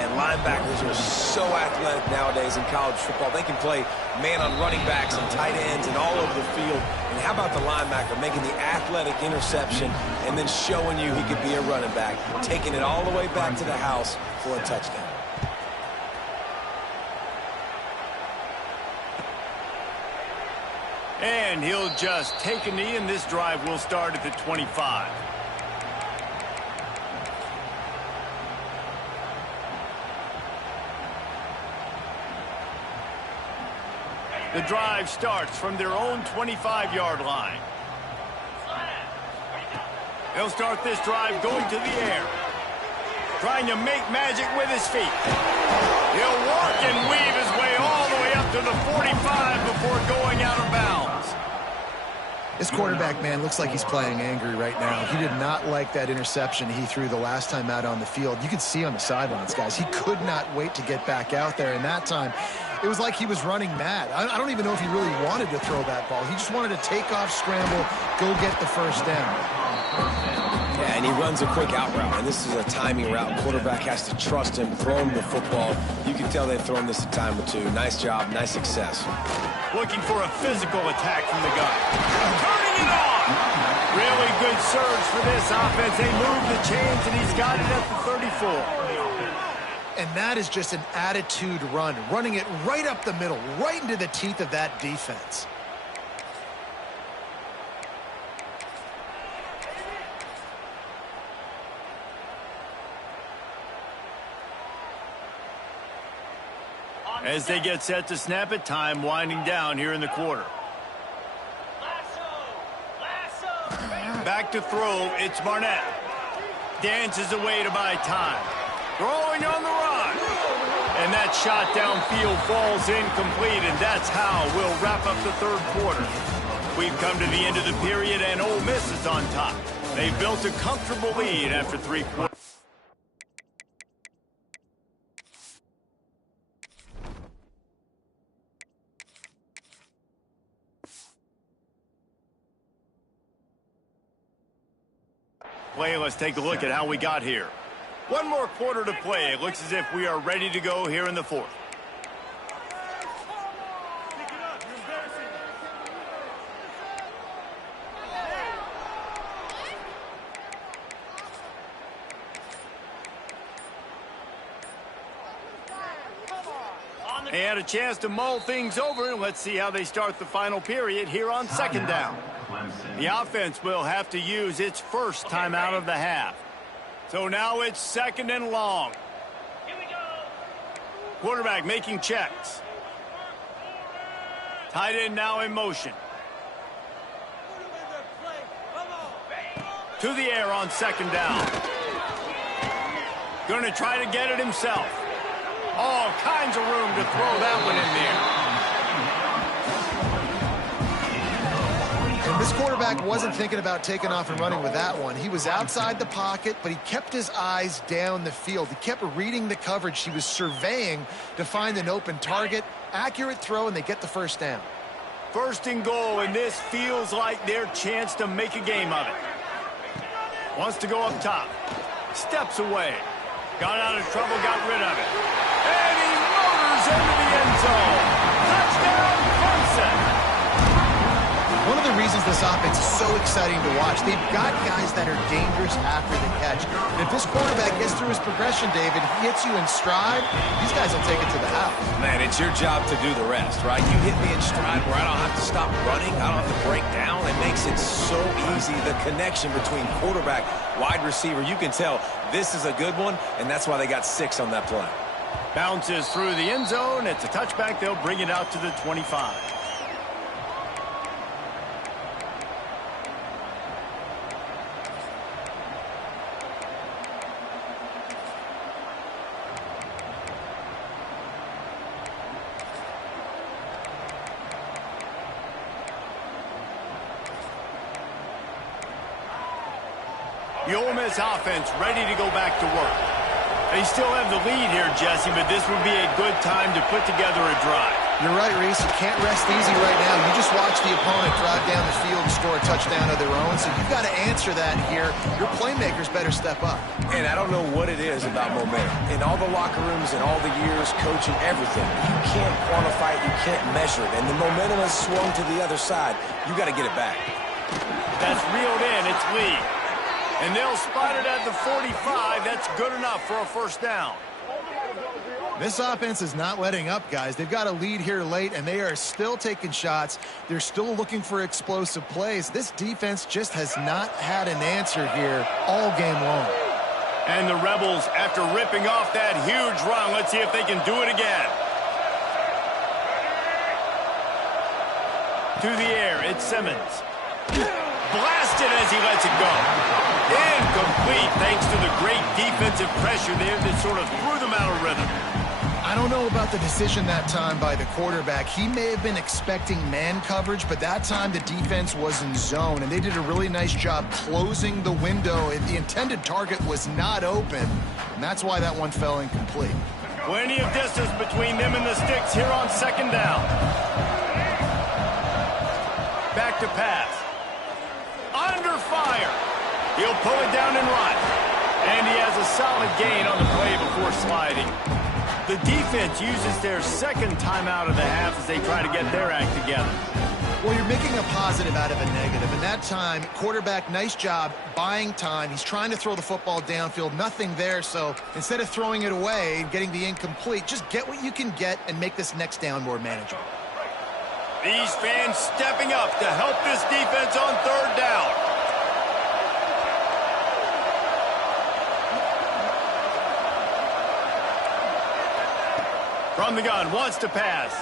And linebackers are so athletic nowadays in college football. They can play man on running backs and tight ends and all over the field. And how about the linebacker making the athletic interception and then showing you he could be a running back, taking it all the way back to the house for a touchdown. And he'll just take a knee, and this drive will start at the 25. The drive starts from their own 25-yard line. He'll start this drive going to the air. Trying to make magic with his feet. He'll walk and weave his way all the way up to the 45 before going out of bounds. This quarterback, man, looks like he's playing angry right now. He did not like that interception he threw the last time out on the field. You could see on the sidelines, guys, he could not wait to get back out there. And that time, it was like he was running mad. I don't even know if he really wanted to throw that ball. He just wanted to take off, scramble, go get the first down. Yeah, and he runs a quick out route, and this is a timing route. Quarterback has to trust him, throw him the football. You can tell they've thrown this a time or two. Nice job, nice success. Looking for a physical attack from the gun. Turning it on! Really good surge for this offense. They move the chains, and he's got it at the 34. And that is just an attitude run, running it right up the middle, right into the teeth of that defense. As they get set to snap it, time winding down here in the quarter. Back to throw, it's Barnett. Dances away to buy time. Throwing on the run. And that shot downfield falls incomplete, and that's how we'll wrap up the third quarter. We've come to the end of the period, and Ole Miss is on top. They built a comfortable lead after 3 quarters. Let's take a look at how we got here. One more quarter to play. It looks as if we are ready to go here in the fourth. They had a chance to mull things over, and let's see how they start the final period here on second down. The offense will have to use its first timeout of the half. So now it's second and long. Quarterback making checks. Tight end now in motion. To the air on second down. Going to try to get it himself. All kinds of room to throw that one in there. And this quarterback wasn't thinking about taking off and running with that one. He was outside the pocket, but he kept his eyes down the field. He kept reading the coverage. He was surveying to find an open target. Accurate throw, and they get the first down. First and goal, and this feels like their chance to make a game of it. Wants to go up top. Steps away. Got out of trouble, got rid of it. And he motors into the end zone. Touchdown, Clemson. One of the reasons this offense is so exciting to watch, they've got guys that are dangerous after the catch. And if this quarterback gets through his progression, David, he hits you in stride, these guys will take it to the house. Man, it's your job to do the rest, right? You hit me in stride where I don't have to stop running. I don't have to break down. It makes it so easy. The connection between quarterback, wide receiver, you can tell this is a good one, and that's why they got 6 on that play. Bounces through the end zone. It's a touchback. They'll bring it out to the 25. The Ole Miss offense ready to go back to work. They still have the lead here, Jesse, but this would be a good time to put together a drive. You're right, Reese. You can't rest easy right now. You just watch the opponent drive down the field and score a touchdown of their own, so you've got to answer that here. Your playmakers better step up. And I don't know what it is about momentum. In all the locker rooms and all the years, coaching, everything, you can't quantify it, you can't measure it. And the momentum has swung to the other side. You got to get it back. That's reeled in. It's Lee. And they'll spot it at the 45. That's good enough for a first down. This offense is not letting up, guys. They've got a lead here late, and they are still taking shots. They're still looking for explosive plays. This defense just has not had an answer here all game long. And the Rebels, after ripping off that huge run, let's see if they can do it again. To the air, it's Simmons. Blasted as he lets it go. Incomplete thanks to the great defensive pressure there that sort of threw them out of rhythm. I don't know about the decision that time by the quarterback. He may have been expecting man coverage, but that time the defense was in zone, and they did a really nice job closing the window. The intended target was not open, and that's why that one fell incomplete. Plenty of distance between them and the sticks here on second down. Back to pass. Under fire. He'll pull it down and run. And he has a solid gain on the play before sliding. The defense uses their second timeout of the half as they try to get their act together. Well, you're making a positive out of a negative. And that time, quarterback, nice job buying time. He's trying to throw the football downfield. Nothing there. So instead of throwing it away and getting the incomplete, just get what you can get and make this next down more manageable. These fans stepping up to help this defense on third down. From the gun, wants to pass.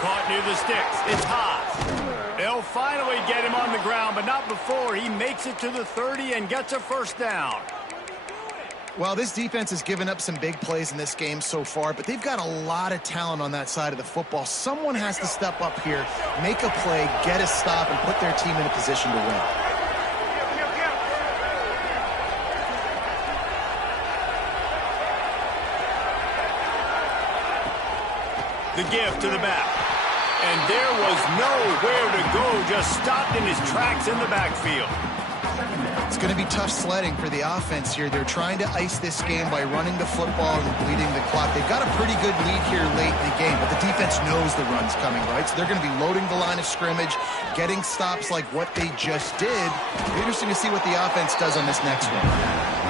Caught near the sticks. It's Haas. They'll finally get him on the ground, but not before he makes it to the 30 and gets a first down. Well, this defense has given up some big plays in this game so far, but they've got a lot of talent on that side of the football. Someone has to step up here, make a play, get a stop, and put their team in a position to win. The give to the back. And there was nowhere to go, just stopped in his tracks in the backfield. It's going to be tough sledding for the offense here. They're trying to ice this game by running the football and bleeding the clock. They've got a pretty good lead here late in the game, but the defense knows the run's coming, right? So they're going to be loading the line of scrimmage, getting stops like what they just did. It'll be interesting to see what the offense does on this next one.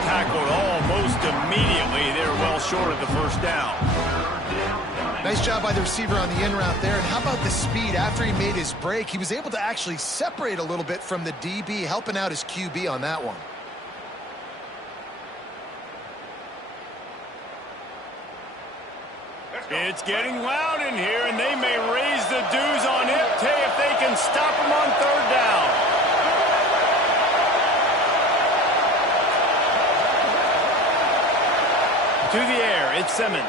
Tackled almost immediately. They're well short of the first down. Nice job by the receiver on the in route there. And how about the speed? After he made his break, he was able to actually separate a little bit from the DB, helping out his QB on that one. It's getting loud in here, and they may raise the dues on it if they can stop him on third down. To the air, it's Simmons.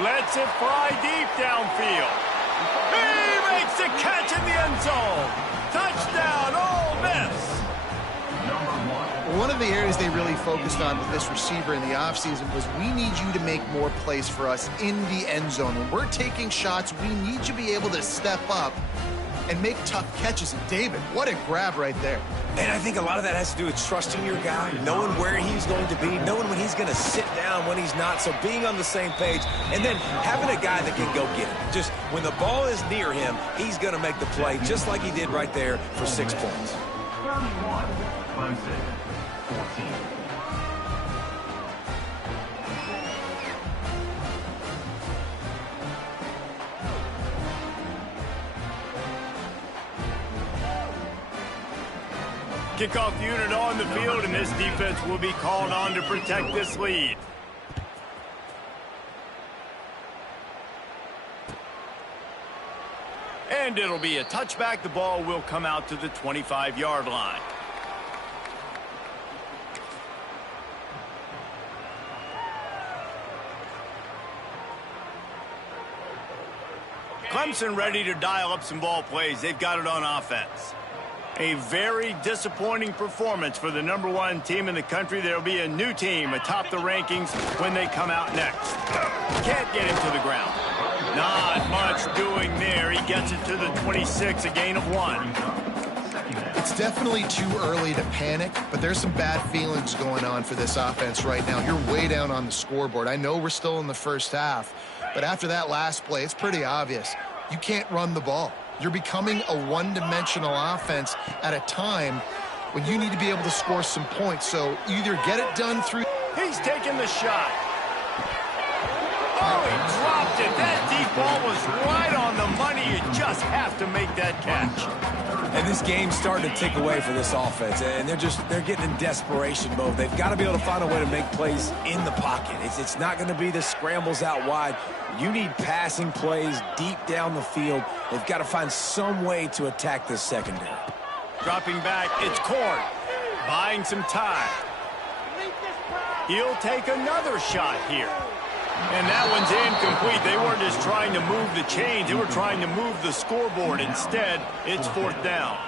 Lets it fly deep downfield. He makes the catch in the end zone. Touchdown, Ole Miss. One of the areas they really focused on with this receiver in the offseason was we need you to make more plays for us in the end zone. When we're taking shots, we need you to be able to step up and make tough catches. And David, what a grab right there. And I think a lot of that has to do with trusting your guy, knowing where he's going to be, knowing when he's going to sit down, when he's not, so being on the same page, and then having a guy that can go get it. Just when the ball is near him, he's going to make the play, just like he did right there for 6 points. 31, Clemson, 14. Kickoff unit on the field, and this defense will be called on to protect this lead. And it'll be a touchback. The ball will come out to the 25-yard line. Clemson ready to dial up some ball plays. They've got it on offense. A very disappointing performance for the #1 team in the country. There'll be a new team atop the rankings when they come out next. Can't get him to the ground. Not much doing there. He gets it to the 26, a gain of 1. It's definitely too early to panic, but there's some bad feelings going on for this offense right now. You're way down on the scoreboard. I know we're still in the first half, but after that last play, it's pretty obvious. You can't run the ball. You're becoming a one-dimensional offense at a time when you need to be able to score some points. So either get it done through... He's taking the shot. Oh, he dropped it. That deep ball was right on the money. You just have to make that catch. And this game's starting to tick away for this offense, and they're getting in desperation mode. They've got to be able to find a way to make plays in the pocket. It's not going to be the scrambles out wide. You need passing plays deep down the field. They've got to find some way to attack this secondary. Dropping back, it's Corn. Buying some time. He'll take another shot here. And that one's incomplete. They weren't just trying to move the chains. They were trying to move the scoreboard. Instead, it's 4th down.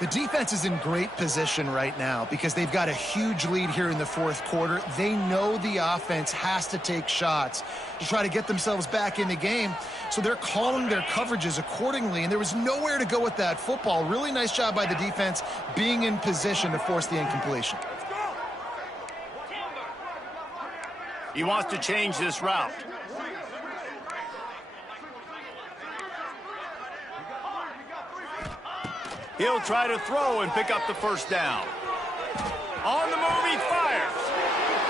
The defense is in great position right now because they've got a huge lead here in the 4th quarter. They know the offense has to take shots to try to get themselves back in the game. So they're calling their coverages accordingly, and there was nowhere to go with that football. Really nice job by the defense being in position to force the incompletion. He wants to change this route. He'll try to throw and pick up the 1st down. On the move, he fires.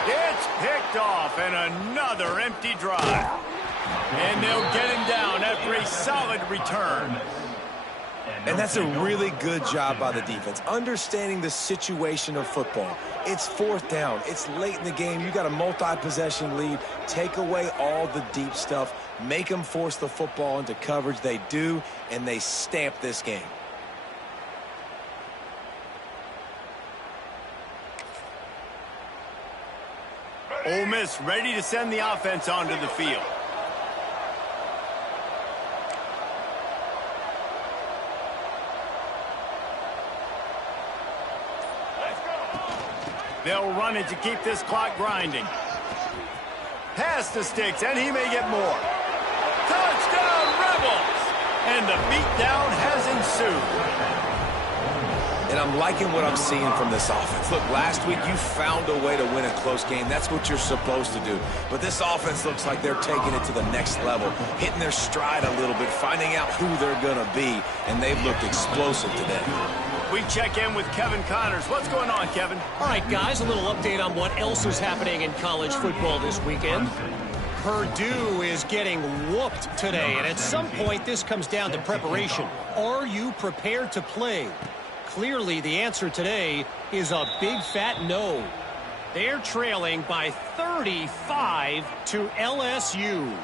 It's picked off, and another empty drive. And they'll get him down after a solid return. And that's a really good job by the defense, understanding the situation of football. It's 4th down. It's late in the game. You got a multi-possession lead. Take away all the deep stuff. Make them force the football into coverage. They do, and they stamp this game. Ole Miss ready to send the offense onto the field. They'll run it to keep this clock grinding. Pass the sticks, and he may get more. Touchdown, Rebels! And the beatdown has ensued. And I'm liking what I'm seeing from this offense. Look, last week you found a way to win a close game. That's what you're supposed to do. But this offense looks like they're taking it to the next level, hitting their stride a little bit, finding out who they're going to be, and they've looked explosive today. We check in with Kevin Connors. What's going on, Kevin? All right, guys, a little update on what else is happening in college football this weekend. Purdue is getting whooped today, and at some point this comes down to preparation. Are you prepared to play? Clearly, the answer today is a big fat no. They're trailing by 35 to LSU.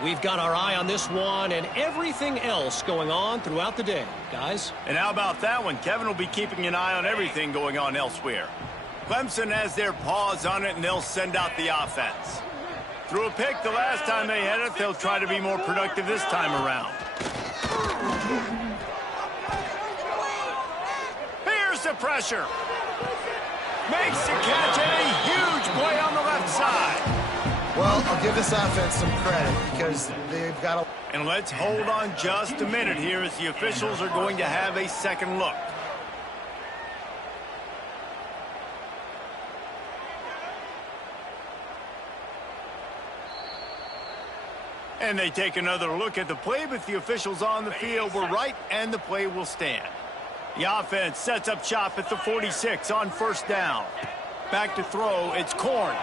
We've got our eye on this one and everything else going on throughout the day, guys. And how about that one? Kevin will be keeping an eye on everything going on elsewhere. Clemson has their paws on it, and they'll send out the offense. Threw a pick the last time they had it. They'll try to be more productive this time around. Here's the pressure. Makes the catch, and a huge play on the left side. Well, I'll give this offense some credit because they've got a... And let's hold on just a minute here as the officials are going to have a second look. And they take another look at the play, but the officials on the field were right, and the play will stand. The offense sets up shop at the 46 on first down. Back to throw, it's Corn.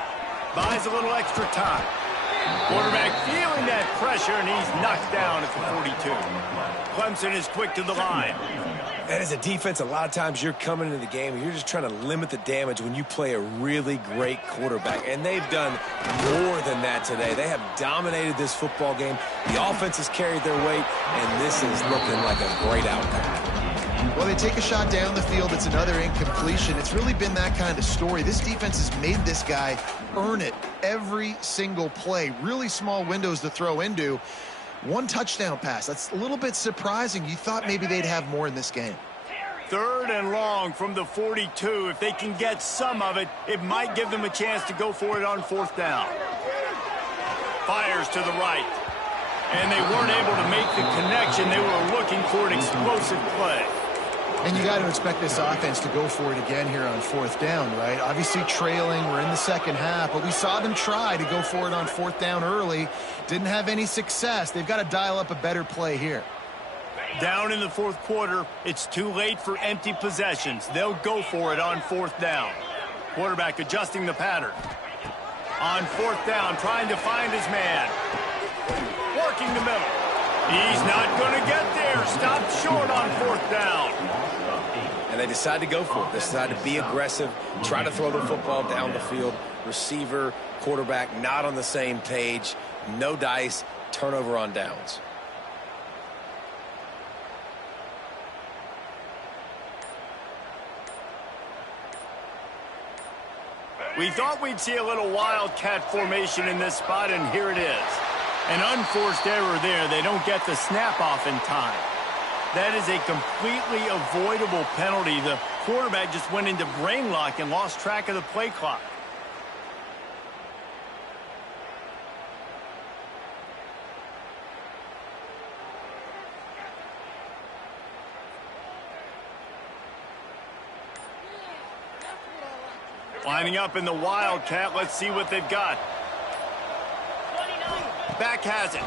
Buys a little extra time. Quarterback feeling that pressure, and he's knocked down at the 42. Clemson is quick to the line. And as a defense, a lot of times you're coming into the game and you're just trying to limit the damage when you play a really great quarterback. And they've done more than that today. They have dominated this football game. The offense has carried their weight, and this is looking like a great outcome. Well, they take a shot down the field. It's another incompletion. It's really been that kind of story. This defense has made this guy earn it every single play. Really small windows to throw into. One touchdown pass. That's a little bit surprising. You thought maybe they'd have more in this game. 3rd and long from the 42. If they can get some of it, it might give them a chance to go for it on 4th down. Fires to the right. And they weren't able to make the connection. They were looking for an explosive play. And you got to expect this offense to go for it again here on 4th down, right? Obviously trailing, we're in the second half, but we saw them try to go for it on 4th down early. Didn't have any success. They've got to dial up a better play here. Down in the 4th quarter, it's too late for empty possessions. They'll go for it on 4th down. Quarterback adjusting the pattern. On 4th down, trying to find his man. Working the middle. He's not going to get there. Stopped short on 4th down. And they decide to go for it. They decide to be aggressive, try to throw the football down the field. Receiver, quarterback, not on the same page. No dice, turnover on downs. We thought we'd see a little wildcat formation in this spot, and here it is. An unforced error there. They don't get the snap off in time. That is a completely avoidable penalty. The quarterback just went into brain lock and lost track of the play clock. Lining up in the wildcat. Let's see what they've got. Back has it.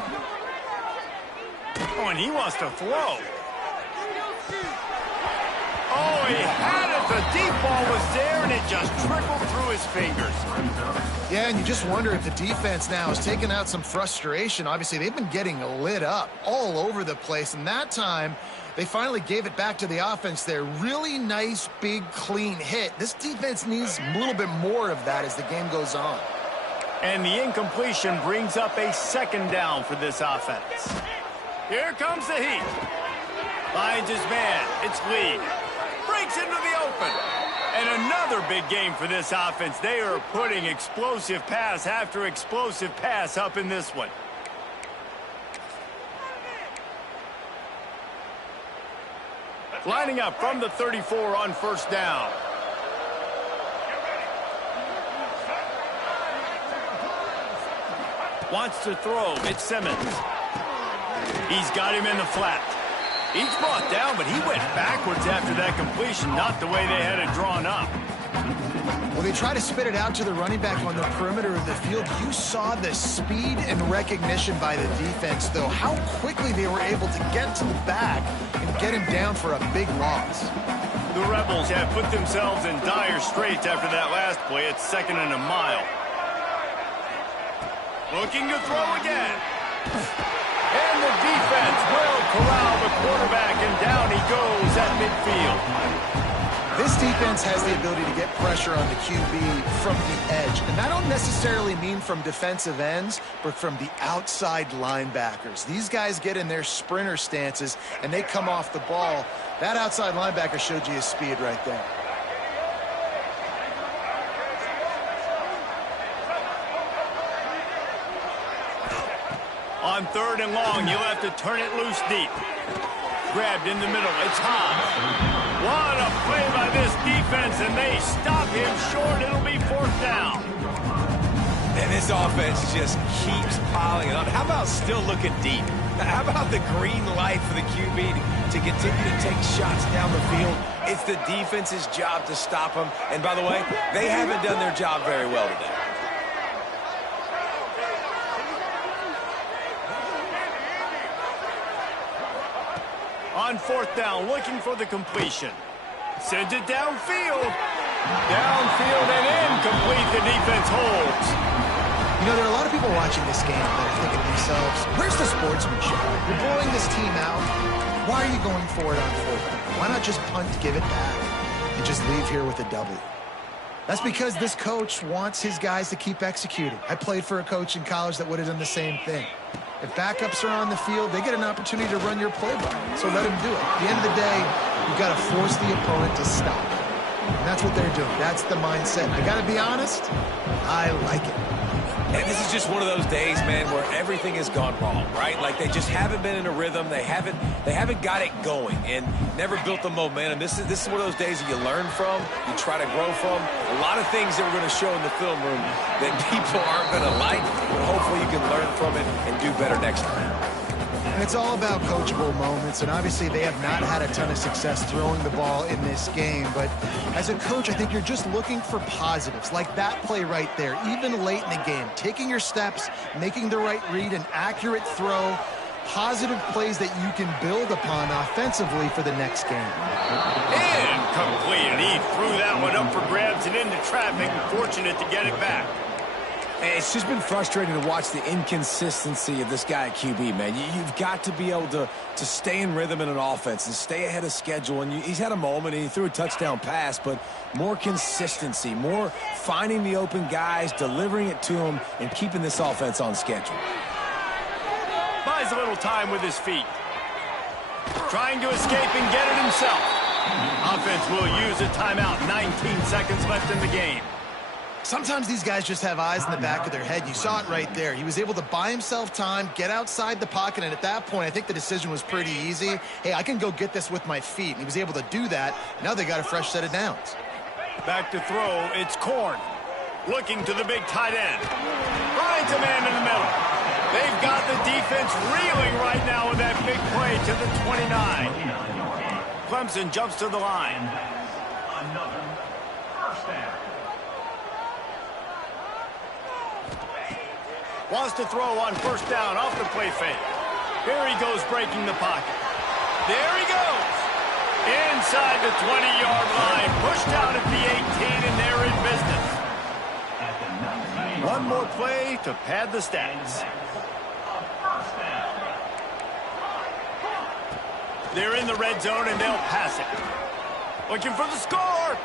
Oh, and he wants to throw. Oh, he had it. The deep ball was there, and it just trickled through his fingers. Yeah, and you just wonder if the defense now is taking out some frustration. Obviously, they've been getting lit up all over the place, and that time they finally gave it back to the offense there. Really nice, big, clean hit. This defense needs a little bit more of that as the game goes on. And the incompletion brings up a 2nd down for this offense. Here comes the heat. Finds his man. It's Lee. Breaks into the open. And another big game for this offense. They are putting explosive pass after explosive pass up in this one. Lining up from the 34 on 1st down. Wants to throw. It's Simmons. He's got him in the flat. He's brought down, but he went backwards after that completion, not the way they had it drawn up. Well, they try to spit it out to the running back on the perimeter of the field. You saw the speed and recognition by the defense, though. How quickly they were able to get to the back and get him down for a big loss. The Rebels have put themselves in dire straits after that last play. It's 2nd and a mile. Looking to throw again. And the defense will corral the quarterback, and down he goes at midfield. This defense has the ability to get pressure on the QB from the edge. And that don't necessarily mean from defensive ends, but from the outside linebackers. These guys get in their sprinter stances, and they come off the ball. That outside linebacker showed you his speed right there. On 3rd and long, you'll have to turn it loose deep. Grabbed in the middle. It's Hobbs. What a play by this defense, and they stop him short. It'll be 4th down. And this offense just keeps piling it on. How about still looking deep? How about the green light for the QB to continue to take shots down the field? It's the defense's job to stop them. And by the way, they haven't done their job very well today. On 4th down, looking for the completion. Sends it downfield. Downfield and incomplete. The defense holds. You know, there are a lot of people watching this game that are thinking to themselves, where's the sportsmanship? You're blowing this team out. Why are you going for it on 4th down? Why not just punt, give it back, and just leave here with a W? That's because this coach wants his guys to keep executing. I played for a coach in college that would have done the same thing. If backups are on the field, they get an opportunity to run your playbook. So let them do it. At the end of the day, you've got to force the opponent to stop. And that's what they're doing. That's the mindset. I got to be honest, I like it. And this is just one of those days, man, where everything has gone wrong, right? Like they just haven't been in a rhythm. They haven't got it going and never built the momentum. This is one of those days that you learn from, you try to grow from. A lot of things that we're going to show in the film room that people aren't going to like, but hopefully you can learn from it and do better next time. And it's all about coachable moments, and obviously they have not had a ton of success throwing the ball in this game. But as a coach, I think you're just looking for positives, like that play right there, even late in the game. Taking your steps, making the right read, an accurate throw, positive plays that you can build upon offensively for the next game. Incomplete, and he threw that one up for grabs and into traffic. Fortunate to get it back. It's just been frustrating to watch the inconsistency of this guy at QB, man. You've got to be able to stay in rhythm in an offense and stay ahead of schedule. And he's had a moment, and he threw a touchdown pass, but more consistency, more finding the open guys, delivering it to them, and keeping this offense on schedule. Buys a little time with his feet. Trying to escape and get it himself. Offense will use a timeout. 19 seconds left in the game. Sometimes these guys just have eyes in the back of their head. You saw it right there. He was able to buy himself time, get outside the pocket, and at that point, I think the decision was pretty easy. Hey, I can go get this with my feet. And he was able to do that. Now they got a fresh set of downs. Back to throw, it's Korn. Looking to the big tight end. Finds a man in the middle. They've got the defense reeling right now with that big play to the 29. Clemson jumps to the line. Another first down. Wants to throw on 1st down off the play fake. Here he goes breaking the pocket. There he goes. Inside the 20-yard line. Pushed out at the 18, and they're in business. One more play to pad the stats. They're in the red zone, and they'll pass it. Looking for the score.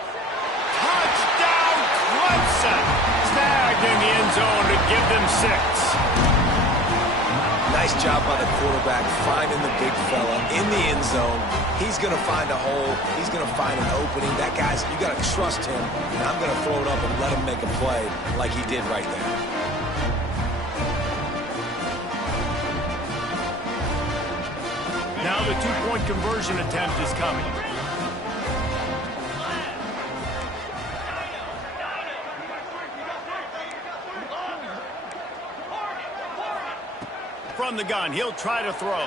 Touchdown, Clemson. Snagged in the end zone to give them 6. Nice job by the quarterback finding the big fella in the end zone. He's going to find a hole. He's going to find an opening. That guy's, you got to trust him. And I'm going to throw it up and let him make a play like he did right there. Now the 2-point conversion attempt is coming. From the gun, he'll try to throw.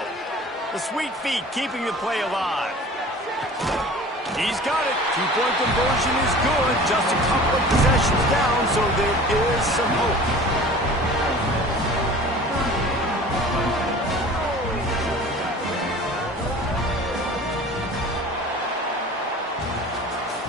The sweet feet keeping the play alive. He's got it. 2-point conversion is good. Just a couple of possessions down, so there is some hope.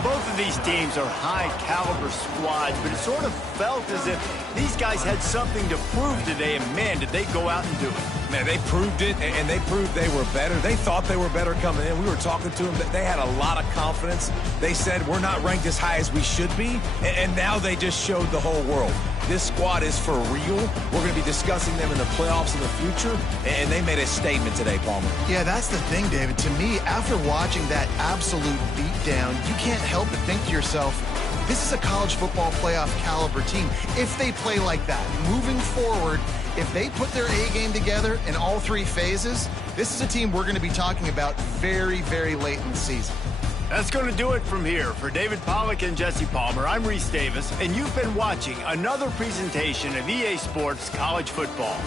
Both of these teams are high-caliber squads, but it sort of felt as if these guys had something to prove today, and man, did they go out and do it. Man, they proved it, and they proved they were better. They thought they were better coming in. We were talking to them. They had a lot of confidence. They said, we're not ranked as high as we should be, and now they just showed the whole world. This squad is for real. We're going to be discussing them in the playoffs in the future, and they made a statement today, Palmer. Yeah, that's the thing, David. To me, after watching that absolute beatdown, you can't help but think to yourself, This is a college football playoff caliber team. If they play like that, moving forward, if they put their A game together in all three phases, this is a team we're going to be talking about very, very late in the season. That's going to do it from here. For David Pollack and Jesse Palmer, I'm Reese Davis, and you've been watching another presentation of EA Sports College Football.